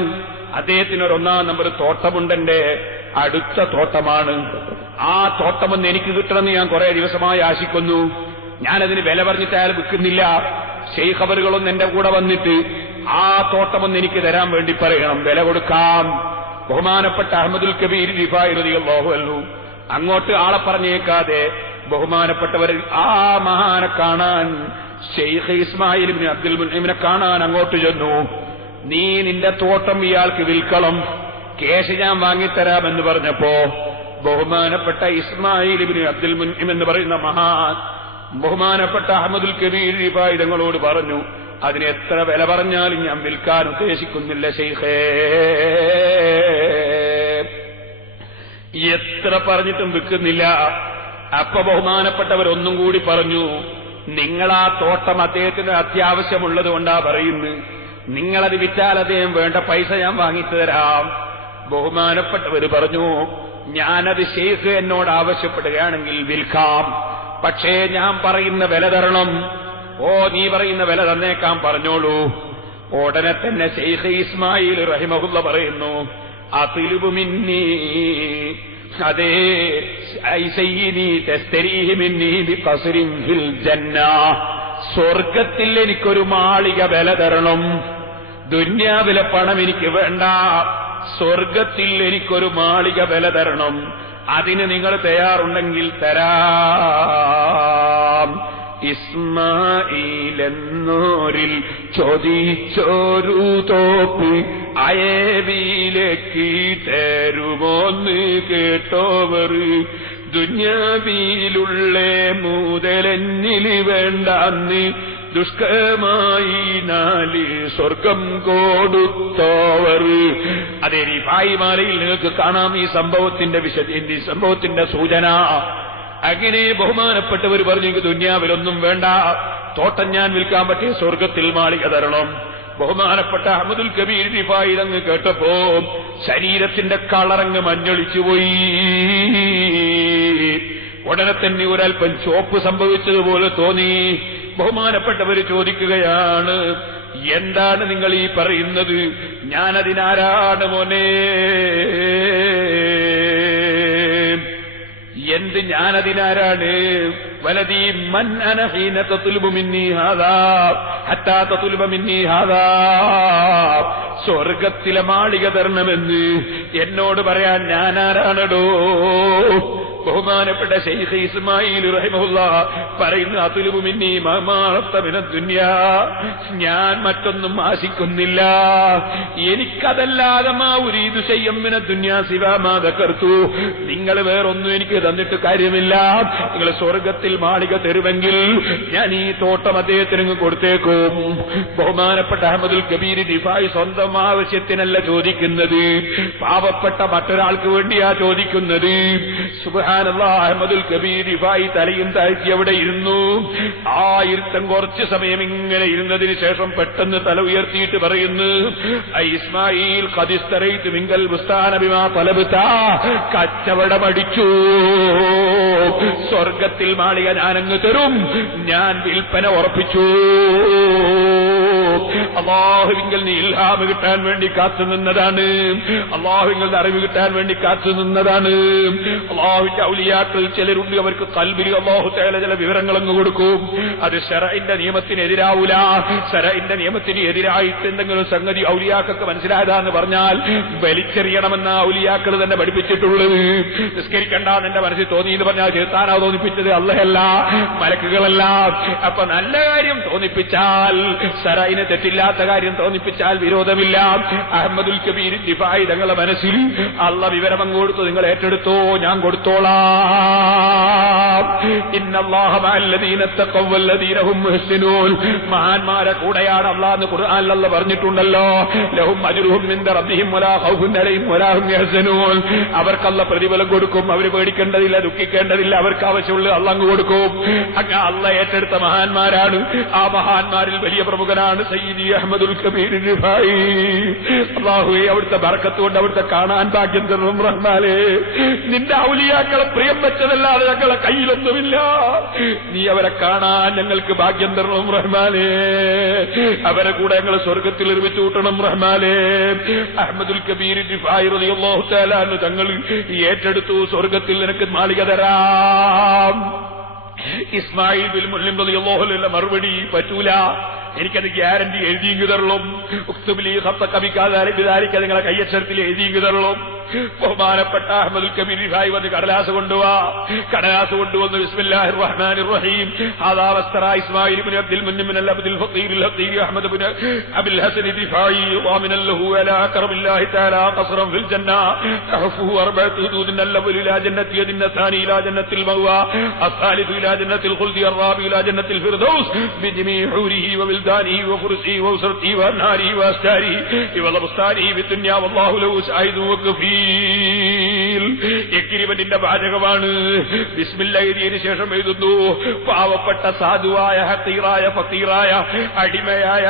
അദ്ദേഹത്തിന് ഒരു 1-ാം നമ്പർ തോട്ടമുണ്ടെന്റെ. അടുത്ത തോട്ടമാണ്. ആ തോട്ടമൊന്ന് എനിക്ക് കിട്ടണമെന്ന് ഞാൻ കുറെ ദിവസമായി ആശിക്കുന്നു. ഞാനതിന് വില പറഞ്ഞിട്ട് അയാൾ വിൽക്കുന്നില്ല. ശൈഖ് അവറുകളൊന്ന് എന്റെ കൂടെ വന്നിട്ട് ആ തോട്ടമൊന്ന് എനിക്ക് തരാൻ വേണ്ടി പറയണം, വില കൊടുക്കാം. ബഹുമാനപ്പെട്ട അഹ്മദുൽ കബീർ റിഫായി റളിയല്ലാഹു അൻഹു അങ്ങോട്ട് ആളെ പറഞ്ഞേക്കാതെ ബഹുമാനപ്പെട്ടവർ ആ മഹാനെ കാണാൻ, ശൈഖ് ഇസ്മായിൽ ഇബ്നു അബ്ദുൽ മുൻഇമിനെ കാണാൻ അങ്ങോട്ട് ചെന്നു. നീ നിന്റെ തോട്ടം ഇയാൾക്ക് വിൽക്കണം, കേശ് ഞാൻ വാങ്ങിത്തരാമെന്ന് പറഞ്ഞപ്പോ ബഹുമാനപ്പെട്ട ഇസ്മായിൽ ഇബ്നു അബ്ദുൽ മുൻഇം എന്ന് പറയുന്ന മഹാൻ ബഹുമാനപ്പെട്ട അഹ്മദുൽ കബീർ റിഫായി തങ്ങളോട് പറഞ്ഞു, അതിന് എത്ര വില പറഞ്ഞാലും ഞാൻ വിൽക്കാൻ ഉദ്ദേശിക്കുന്നില്ല ശൈഖേ. എത്ര പറഞ്ഞിട്ടും വിൽക്കുന്നില്ല. അപ്പൊ ബഹുമാനപ്പെട്ടവരൊന്നും കൂടി പറഞ്ഞു, നിങ്ങളാ തോട്ടം അദ്ദേഹത്തിന് അത്യാവശ്യമുള്ളത് കൊണ്ടാ പറയുന്നു, നിങ്ങളത് വിറ്റാൽ അദ്ദേഹം വേണ്ട പൈസ ഞാൻ വാങ്ങിത്തരാം. ബഹുമാനപ്പെട്ടവര് പറഞ്ഞു, ഞാനത് ശൈഖ് എന്നോട് ആവശ്യപ്പെടുകയാണെങ്കിൽ വിൽക്കാം, പക്ഷേ ഞാൻ പറയുന്ന വില തരണം. ഓ, നീ പറയുന്ന വില തന്നേക്കാൻ പറഞ്ഞോളൂ. ഉടനെ തന്നെ ശൈഖ് ഇസ്മായിൽ റഹിമഹുല്ല പറയുന്നു, അതിലുബു മിന്നി, അതേ സ്വർഗത്തിൽ എനിക്കൊരു മാളിക വില തരണം. ദുന്യാവിലെ പണം എനിക്ക് വേണ്ട, സ്വർഗത്തിൽ എനിക്കൊരു മാളിക വില തരണം. അതിന് നിങ്ങൾ തയ്യാറുണ്ടെങ്കിൽ തരാം. ഇസ്മായിലെന്നോരിൽ ചോദിച്ചോരു തോപ്പ് അയവിലേക്ക് തരുമോന്ന് കേട്ടോവർ, ദുന്യാവിലുള്ള മുതലെന്നിൽ വേണ്ടാന്ന് ദുഷ്കരമായി 4 സ്വർഗം കൊടുത്തോവർ. അതേ റിഫായിമാലയിൽ നിങ്ങൾക്ക് കാണാം ഈ സംഭവത്തിന്റെ സൂചന. അങ്ങനെ ബഹുമാനപ്പെട്ടവർ പറഞ്ഞു, എനിക്ക് ദുന്യാവിലൊന്നും വേണ്ട, തോട്ടം ഞാൻ വിൽക്കാൻ പറ്റിയ സ്വർഗത്തിൽ മാളിക തരണം. ബഹുമാനപ്പെട്ട അഹ്മദുൽ കബീർ റിഫായി അങ്ങ് കേട്ടപ്പോ ശരീരത്തിന്റെ കളറങ്ങ് മഞ്ഞളിച്ചുപോയി. ഉടനെ തന്നെ ഒരൽപ്പം ചോപ്പ് സംഭവിച്ചതുപോലെ തോന്നി. ബഹുമാനപ്പെട്ടവര് ചോദിക്കുകയാണ്, എന്താണ് നിങ്ങൾ ഈ പറയുന്നത്? ഞാനതിനാരാണ് മോനെ? എന്ത് ഞാനതിനാരാണ്? വലദീ മൻ അന ഹീന തത്ലുബു മിന്നി ഹാദാ ഹത്താ തത്ലുബ മിന്നി ഹാദാ. സ്വർഗത്തിലെ മാളിക തരണമെന്ന് എന്നോട് പറയാൻ ഞാനാരാണടോ? ബഹുമാനപ്പെട്ട ശൈഖ് ഇസ്മായിൽ റഹിമഹുല്ലാഹ് പറയുന്നു, അതുലുബു മിന്നി മമാഅത്ത മിന ദുനിയാ, ഞാൻ മറ്റൊന്നും ആശിക്കുന്നില്ല, എനിക്കതല്ലാതെ മാ ഉരീദു ശൈഅൻ മിന ദുനിയാ സിവാ മാ ദകർതു. നിങ്ങൾ വേറൊന്നും എനിക്ക് തന്നിട്ട് കാര്യമില്ല. നിങ്ങൾ സ്വർഗത്തിൽ മാളിക തരുമെങ്കിൽ ഞാൻ ഈ തോട്ടം അദ്ദേഹത്തിന് കൊടുത്തേക്കും. ബഹുമാനപ്പെട്ട അഹ്മദുൽ കബീർ റിഫായി സ്വന്തം ആവശ്യത്തിനല്ല ചോദിക്കുന്നത്, പാവപ്പെട്ട മറ്റൊരാൾക്ക് വേണ്ടിയാ ചോദിക്കുന്നത്. സുബ്ഹാനല്ലാഹ്, അഹ്മദുൽ കബീർ റിഫായി തലയും താഴ്ത്തി അവിടെ ഇരുന്നു. ആ ഇരുത്തം കുറച്ച് സമയം ഇങ്ങനെ ഇരുന്നതിന് ശേഷം പെട്ടെന്ന് തല ഉയർത്തിയിട്ട് പറയുന്നു, ഇസ്മായിൽ ഖദിസ്തറൈതു മിങ്കൽ ബുസ്താന ബിമാ തലബ്ത, കച്ചവടമടിച്ചു, സ്വർഗത്തിൽ മാളിക ഞാനങ്ങ് തരും, ഞാൻ വിൽപ്പന ഉറപ്പിച്ചു. അല്ലാഹുവിങ്കൽ നീ ഇൽഹാമ് കിട്ടാൻ വേണ്ടി കാത്തു നിന്നതാണ്, അല്ലാഹുവിങ്കൽ അറിവ് കിട്ടാൻ വേണ്ടി കാത്തു നിന്നതാണ്. അല്ലാഹുവിന്റെ ഔലിയാക്കൾ ചിലരുണ്ട്, അവർക്ക് ഖൽബിൽ അല്ലാഹു തആല ചില വിവരങ്ങളങ്ങ് കൊടുക്കും. അത് ശറഇന്റെ നിയമത്തിന് എതിരാവൂല. ശറഇന്റെ നിയമത്തിന് എതിരായിട്ട് എന്തെങ്കിലും സംഗതി ഔലിയാക്കൾക്ക് മനസ്സിലായതാന്ന് പറഞ്ഞാൽ വലിച്ചെറിയണമെന്ന ഔലിയാക്കൾ തന്നെ പഠിപ്പിച്ചിട്ടുള്ളത്. നിസ്കരിക്കണ്ടെന്ന് എന്റെ മനസ്സിൽ തോന്നി എന്ന് പറഞ്ഞാൽ ചേർത്താനാ തോന്നിപ്പിച്ചത്, അല്ലാഹല്ല, മലക്കുകളല്ല. അപ്പൊ നല്ല കാര്യം തോന്നിപ്പിച്ചാൽ, ശറഇന് തെറ്റില്ലാത്ത കാര്യം തോന്നിപ്പിച്ചാൽ വിരോധമില്ല. അഹ്മദുൽ കബീർ റിഫായി തങ്ങളുടെ മനസ്സിൽ അല്ലാഹ് വിവരം അങ്ങ് കൊടുത്തു, നിങ്ങൾ ഏറ്റെടുത്തോ, ഞാൻ കൊടുത്തോളാം. ഇന്നല്ലാഹ മഅല്ലദീന തഖവ്വ വല്ലദീന ഹും മുഹ്സിനൂൻ. മഹാന്മാരെ കൂടെയാണ് അല്ലാഹ് എന്ന് ഖുർആനിൽ അല്ലാഹ് പറഞ്ഞിട്ടുണ്ടല്ലോ. ലഹും അജ്റുഹും ഇൻദ റബ്ബിഹിം വലാ ഖൗഫുൻ അലൈഹിം വലാ ഹും യഹ്സനൂൻ. അവർക്ക് അല്ലാഹ് പ്രതിഫലം കൊടുക്കും, അവർ പേടിക്കേണ്ടതില്ല, ദുഃഖിക്കേണ്ടതില്ല, അവർക്ക് ആവശ്യമുള്ളത് അല്ലാഹ് അങ്ങ് കൊടുക്കും. അങ്ങനെ അല്ലാഹ് ഏറ്റെടുത്ത മഹാന്മാരാണ്. ആ മഹാന്മാരിൽ വലിയ പ്രമുഖനാണ് സയ്യിദി അഹ്മദുൽ കബീർ റിഫായി. അല്ലാഹുവേ, അവിടുത്തെ ബർക്കത്ത് കൊണ്ട് അവിടുത്തെ കാണാൻ ഭാഗ്യം തരണം റഹ്മാനേ. നിന്റെ ഔലിയാക്കളെ പ്രിയം വെച്ചതല്ലാതെ ഞങ്ങളെ കയ്യിലൊന്നുമില്ല. നീ അവരെ കാണാൻ ഞങ്ങൾക്ക് ഭാഗ്യം തരണം റഹ്മാനേ, അവരെ കൂടെ ഞങ്ങൾ സ്വർഗത്തിൽ ഒരുമിച്ച് കൂട്ടണം റഹ്മാനേ. അഹ്മദുൽ കബീർ റിഫായി റളിയല്ലാഹു തആല അൻഹു തങ്ങൾ ഏറ്റെടുത്തു, സ്വർഗത്തിൽ നിനക്ക് മാളിക തരാം. ഇസ്മായിൽ ബിൻ മുസ്ലിം റളിയല്ലാഹു അൻഹു മറുപടി, പറ്റൂല, എനിക്കത് ഗ്യാരണ്ടി എഴുതിയെങ്കിൽ തരളും. നിങ്ങളെ കയ്യക്ഷരത്തിൽ എഴുതിയെങ്കിൽ തരളും. ബഹുമാനപ്പെട്ട അഹ്മദുൽ കബീർ റിഫായി വന്ന് കടലാസ് കൊണ്ടുവാ. കടലാസ് കൊണ്ടുവന്ന് ബിസ്മില്ലാഹിർ റഹ്മാനിർ റഹീം ഹാദാ വസ്തറാ ഇസ്മായിൽ ഇബ്നു അബ്ദുൽ മുന്നിം മിൻ അബ്ദുൽ ഫഖീർ അൽ ഹഖീർ അഹ്മദ് ഇബ്നു അബുൽ ഹസൻ റിഫായി ളാമിനൻ ലഹു അലാ കറമില്ലാഹി തആല ഖസ്റൻ ഫിൽ ജന്ന തഹഫുഹു അർബഅതു ഹുദൂദിൻ അൽ-അവ്വൽ ഇലാ ജന്നത്തി യദിൻ الثاني ഇലാ ജന്നത്തിൽ മഅവാ الثالث ഇലാ ജന്നത്തിൽ ഖുൽദി الرابع ഇലാ ജന്നത്തിൽ ഫിർദൗസ് ബിജമീ ഹൂരിഹി വബിൽദാനിഹി വഫുർസിഹി വൗസറതിഹി വനാരിഹി വഅസ്താരിഹി വലബസ്താരിഹി ബിദുനിയ വല്ലാഹു ലഹു ശാഹിദു വകഫീ. ഇക്രിമത്തിന്റെ വാചകമാണ്. ബിസ്മില്ല എഴുതിയതിനു ശേഷം എഴുതുന്നു, പാവപ്പെട്ട സാധുവായ ഹഖീറായ ഫഖീറായ അടിമയായ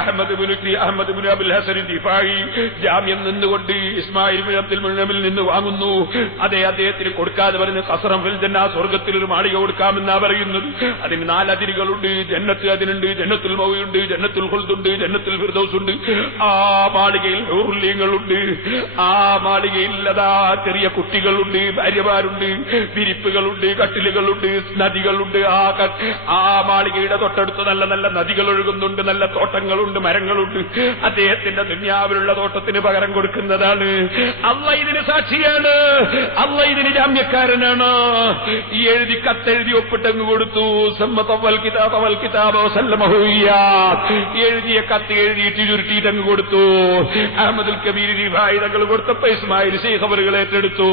അഹ്മദ് ഇബ്നു അബുൽ ഹസൻ റിഫായി ജാമ്യം നിന്നുകൊണ്ട് ഇസ്മായിൽ ഇബ്നു അബ്ദുൽ മുന്നമിൽ നിന്ന് വാങ്ങുന്നു. അദ്ദേഹത്തിന് കൊടുക്കാതെ പറയുന്നത് ഖസ്റൻ ഫിൽ ജന്ന, സ്വർഗത്തിൽ ഒരു മാളിക കൊടുക്കാമെന്നാ പറയുന്നത്. അതിന് 4 അതിരുകളുണ്ട്. ജന്നത്ത് അതിനുണ്ട്, ജന്നത്തുൽ മഅവയുണ്ട്, ജന്നത്തുൽ ഖുൽദുണ്ട്, ജന്നത്തുൽ ഫിർദൗസ് ഉണ്ട്. ആ മാളികയിൽ ഹൂറുല്യങ്ങളുണ്ട്. ആ മാളികയില്ലതാ ചെറിയ കുട്ടികളുണ്ട്, ഭാര്യമാരുണ്ട്, വിരിപ്പുകളുണ്ട്, കട്ടിലുകളുണ്ട്, നദികളുണ്ട്. ആ മാളികയുടെ തൊട്ടടുത്ത് നല്ല നല്ല നദികൾ ഒഴുകുന്നുണ്ട്, നല്ല തോട്ടങ്ങളുണ്ട്, മരങ്ങളുണ്ട്. അദ്ദേഹത്തിന്റെ ദുനിയാവിലുള്ള തോട്ടത്തിന് പകരം കൊടുക്കുന്നതാണ്. അല്ലാഹ് ഇതിന് സാക്ഷിയാണ്, അല്ലാഹ് ഇതിന് ജാമ്യക്കാരനാണ്. ഈ എഴുതി കത്തെഴുതി ഒപ്പിട്ടങ്ങ് കൊടുത്തു. എഴുതിയ കത്ത് എഴുതിയിട്ട് ചുരുട്ടിയിട്ടങ്ങ് കൊടുത്തു. അഹ്മദുൽ കബീർ റിഫായി തങ്ങൾ കൊടുത്തപ്പോ ഇസ്മായിൽ ശൈഖ് അവറുകൾ ഏറ്റെടുത്തു.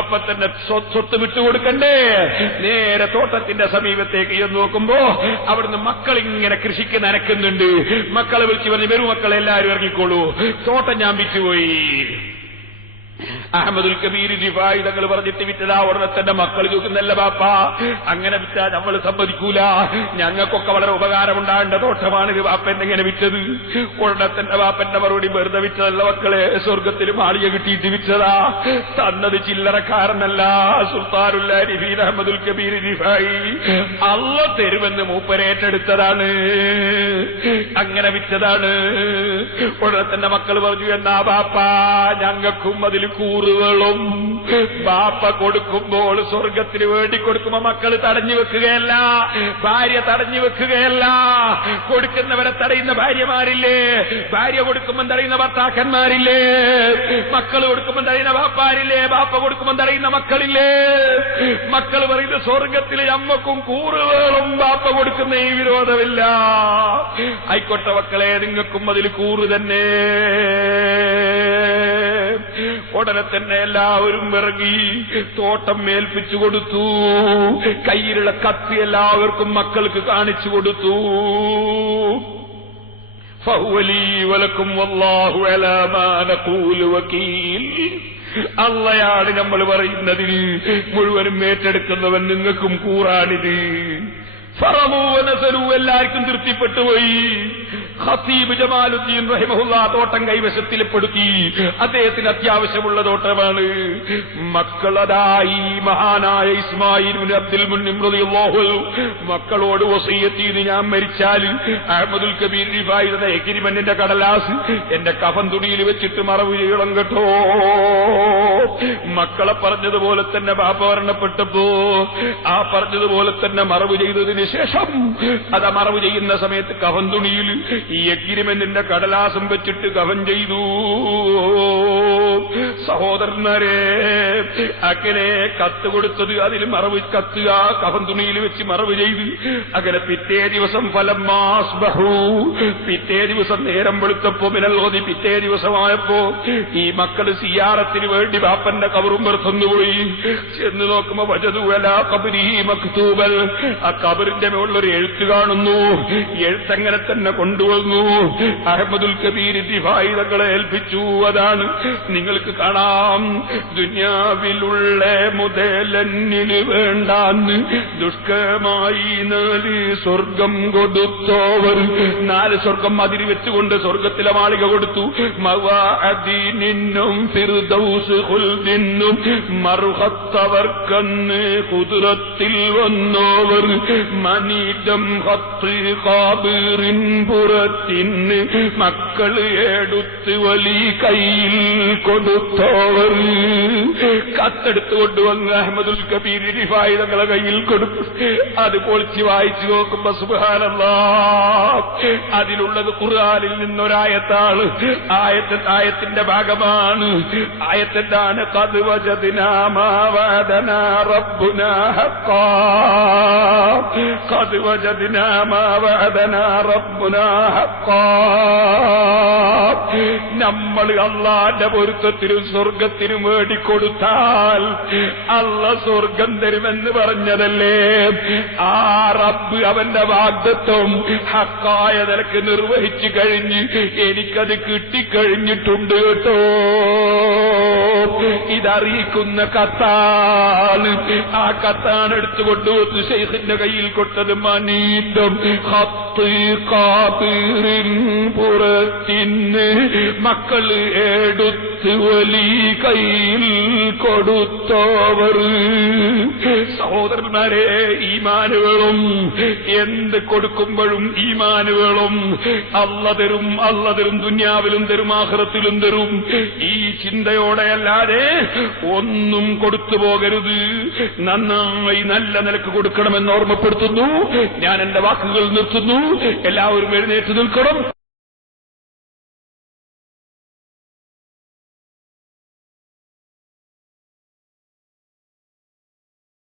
അപ്പൊ തന്നെ സ്വത്ത് വിട്ടുകൊടുക്കണ്ടേ? നേരെ തോട്ടത്തിന്റെ സമീപത്തേക്ക് ചെന്ന് നോക്കുമ്പോ അവിടുന്ന് മക്കൾ ഇങ്ങനെ കൃഷിക്ക് നനക്കുന്നുണ്ട്. മക്കളെ വിളിച്ചു പറഞ്ഞു, വരും മക്കളെ എല്ലാവരും ഇറങ്ങിക്കോളൂ, തോട്ടം ഞാൻ വിറ്റുപോയി. അഹ്മദുൽ കബീർ റിഫായി തങ്ങൾ പറഞ്ഞിട്ട് വിറ്റതാ. ഉടനെ തന്നെ മക്കൾ ചോദിക്കുന്നല്ല ബാപ്പ, അങ്ങനെ വിറ്റാ നമ്മൾ സമ്മതിക്കൂല, ഞങ്ങൾക്കൊക്കെ വളരെ ഉപകാരമുണ്ടാകേണ്ട തോട്ടമാണിത്, ബാപ്പ എന്നെങ്ങനെ വിറ്റത്? ഉടനെ തന്നെ ബാപ്പന്റെ മറുപടി, വെറുതെ വിറ്റതല്ല മക്കളെ, സ്വർഗത്തിൽ മാളിക കിട്ടിയിട്ട് വിറ്റതാ, തന്നത് ചില്ലറക്കാരനല്ല, സുൽത്താനുൽ ആരിഫീൻ അഹ്മദുൽ കബീർ റിഫായി അല്ലാഹ് തരുമെന്ന് മൂപ്പരേറ്റെടുത്തതാണ്, അങ്ങനെ വിറ്റതാണ്. ഉടനെ തന്നെ മക്കൾ പറഞ്ഞു, എന്നാ ബാപ്പ ഞങ്ങൾക്കും അതിൽ കൂറുകളും. ബാപ്പ കൊടുക്കുമ്പോൾ സ്വർഗത്തിന് വേണ്ടി കൊടുക്കുമ്പോ മക്കൾ തടഞ്ഞു വെക്കുകയല്ല, ഭാര്യ തടഞ്ഞു വെക്കുകയല്ല. കൊടുക്കുന്നവരെ തടയുന്ന ഭാര്യമാരില്ലേ, ഭാര്യ കൊടുക്കുമ്പോൾ തടയുന്ന ഭർത്താക്കന്മാരില്ലേ, മക്കൾ കൊടുക്കുമ്പോൾ തടയുന്ന ബാപ്പാരില്ലേ, ബാപ്പ കൊടുക്കുമ്പോൾ തടയുന്ന മക്കളില്ലേ. മക്കൾ പറയുന്ന സ്വർഗത്തിലെ അമ്മക്കും കൂറുകളും ബാപ്പ കൊടുക്കുന്ന ഈ വിരോധമില്ല. ആയിക്കോട്ടെ മക്കളെ, നിങ്ങൾക്കും അതിൽ കൂറ് തന്നെ. ഉടനെ തന്നെ എല്ലാവരും ഇറങ്ങി തോട്ടം ഏൽപ്പിച്ചു കൊടുത്തു. കയ്യിലുള്ള കത്തി എല്ലാവർക്കും മക്കൾക്ക് കാണിച്ചു കൊടുത്തു. ഫഹുവലീ വലക്കും വല്ലാഹു അലാ മാ നഖൂലു വകീൽ. അല്ലാഹയാണ് നമ്മൾ പറയുന്നതിൽ മുഴുവനും ഏറ്റെടുക്കുന്നവൻ, നിങ്ങൾക്കും കൂറാണിത്. എല്ലാവർക്കും തൃപ്തിപ്പെട്ടുപോയി. ഖതീബ് ജമാലുദ്ദീൻ റഹിമഹുല്ലാ തോട്ടം കൈവശത്തിൽപ്പെടുത്തി. അദ്ദേഹത്തിന് അത്യാവശ്യമുള്ള തോട്ടമാണ്. മക്കളതായി മഹാനായ ഇസ്മായിൽ ഇബ്നു അബ്ദുൽ മുന്നിം റളിയല്ലാഹു അൻഹു മക്കളോട് വസിയത്ത് ചെയ്ത്, ഞാൻ മരിച്ചാൽ അഹ്മദുൽ കബീർ റിഫായി എന്ന എഗ്രിമെന്റിന്റെ കടലാസ് എന്റെ കഫൻ തുണിയിൽ വെച്ചിട്ട് മറവ് ചെയ്യണം കേട്ടോ. മക്കളെ പറഞ്ഞതുപോലെ തന്നെ ബാപ്പ മരണപ്പെട്ടപ്പോ ആ പറഞ്ഞതുപോലെ തന്നെ മറവ് ചെയ്തതിന് ശേഷം അത് മറവ് ചെയ്യുന്ന സമയത്ത് കഫൻ തുണിയിൽ ഈ എഗ്രിമെന്റിന്റെ കടലാസം വെച്ചിട്ട് കഫൻ ചെയ്തു. സഹോദരന്മാരെ, അങ്ങനെ കത്ത് കൊടുത്തത് അതിൽ മറവ് കത്ത് ആ കഫൻ തുണിയിൽ വെച്ച് മറവ് ചെയ്ത് അങ്ങനെ പിറ്റേ ദിവസം പിറ്റേ ദിവസം നേരം വെളുത്തപ്പോ മിനൽഗദി, പിറ്റേ ദിവസമായപ്പോ ഈ മക്കൾ സിയാറത്തിന് വേണ്ടി ബാപ്പന്റെ കബറും പുറത്തുനിന്നുപോയി. ചെന്ന് നോക്കുമ്പോ വജദു അലാ ഖബ്രിഹി മക്തൂബൻ, ആ കബറിന്റെ മുകളിലൊരു എഴുത്ത് കാണുന്നു. എഴുത്തങ്ങനെ തന്നെ കൊണ്ടുവന്നു. അഹ്മദുൽ കബീർ റിഫായി തങ്ങളെ ഏൽപ്പിച്ചു. അതാണ്, നിങ്ങൾക്ക് കാണാം. ദുനിയാവിലുള്ള മുതലന്നിന് വേണ്ടാന്ന് ദുഷ്കരമായി 4 സ്വർഗം കൊടുത്തോവർ. 4 സ്വർഗം അതിരി വെച്ചുകൊണ്ട് സ്വർഗത്തിലെ മാളിക കൊടുത്തു. മവാഅദീനിന്നും ഫിർദൗസ് ഖുൽദിന്നും മർഹത്തവർക്കന്ന് ഖുദ്റത്തിൽ വന്നോവർ. മനീദം ഖത്ത് ഖാബിറിൻ പുറത്തിന് മക്കള് എടുത്ത് വലി കയ്യിൽ കൊടുത്തോവർ. കത്തെടുത്ത് കൊണ്ടുവന്ന് അഹ്മദുൽ കബീർ റിഫായി തങ്ങളെ കയ്യിൽ കൊടുത്തു. അത് പൊളിച്ച് വായിച്ചു നോക്കുമ്പോ സുബ്ഹാനല്ലാഹ്, അതിലുള്ളത് ഖുർആനിൽ നിന്നൊരായത്താണ്. ആയത്തിന്റെ ഭാഗമാണ്. ആയത്തെന്താണ്? ഖദ് വജദ്നാ മാ വഅദനാ റബ്ബുനാ ഹഖ്ഖാ, ഖദ് വജദ്നാ മാ വഅദനാ റബ്ബുനാ ഹഖ്ഖാ. നമ്മൾ അല്ലാഹുവിന്റെ പൊരുത്തത്തിനും സ്വർഗത്തിനും വേണ്ടിക്കൊടുത്താൽ അല്ലാഹ് സ്വർഗം തരുമെന്ന് പറഞ്ഞതല്ലേ. ആ റബ്ബ് അവന്റെ വാഗ്ദത്വം ഹക്കായ നിലക്ക് നിർവഹിച്ചു കഴിഞ്ഞ് എനിക്കത് കിട്ടിക്കഴിഞ്ഞിട്ടുണ്ട് കേട്ടോ. ഇതറിയിക്കുന്ന കത്താണ്. ആ കത്താണ് എടുത്തുകൊണ്ടുവന്ന് ശൈഖിന്റെ കയ്യിൽ കൊടുത്തത്. മനീദം ഖത്ത് ഖാബിറിൻ പുറത്തിന് മക്കള് എടുത്ത് വലി കയ്യിൽ കൊടുത്തോവർ. സഹോദരന്മാരെ, ഈമാനുകളും എന്ത് കൊടുക്കുമ്പോഴും ഈമാനുകളും അല്ലാഹ് തരും, ദുനിയാവിലും തരും, ആഖിറത്തിലും തരും. ഈ ചിന്തയോടെയല്ലാതെ ഒന്നും കൊടുത്തു പോകരുത്. നന്നായി നല്ല നിലക്ക് കൊടുക്കണമെന്ന് ഓർമ്മപ്പെടുത്തുന്നു. ഞാൻ എന്റെ വാക്കുകൾ നിർത്തുന്നു. എല്ലാവരും എഴുന്നേറ്റ് നിൽക്കണം.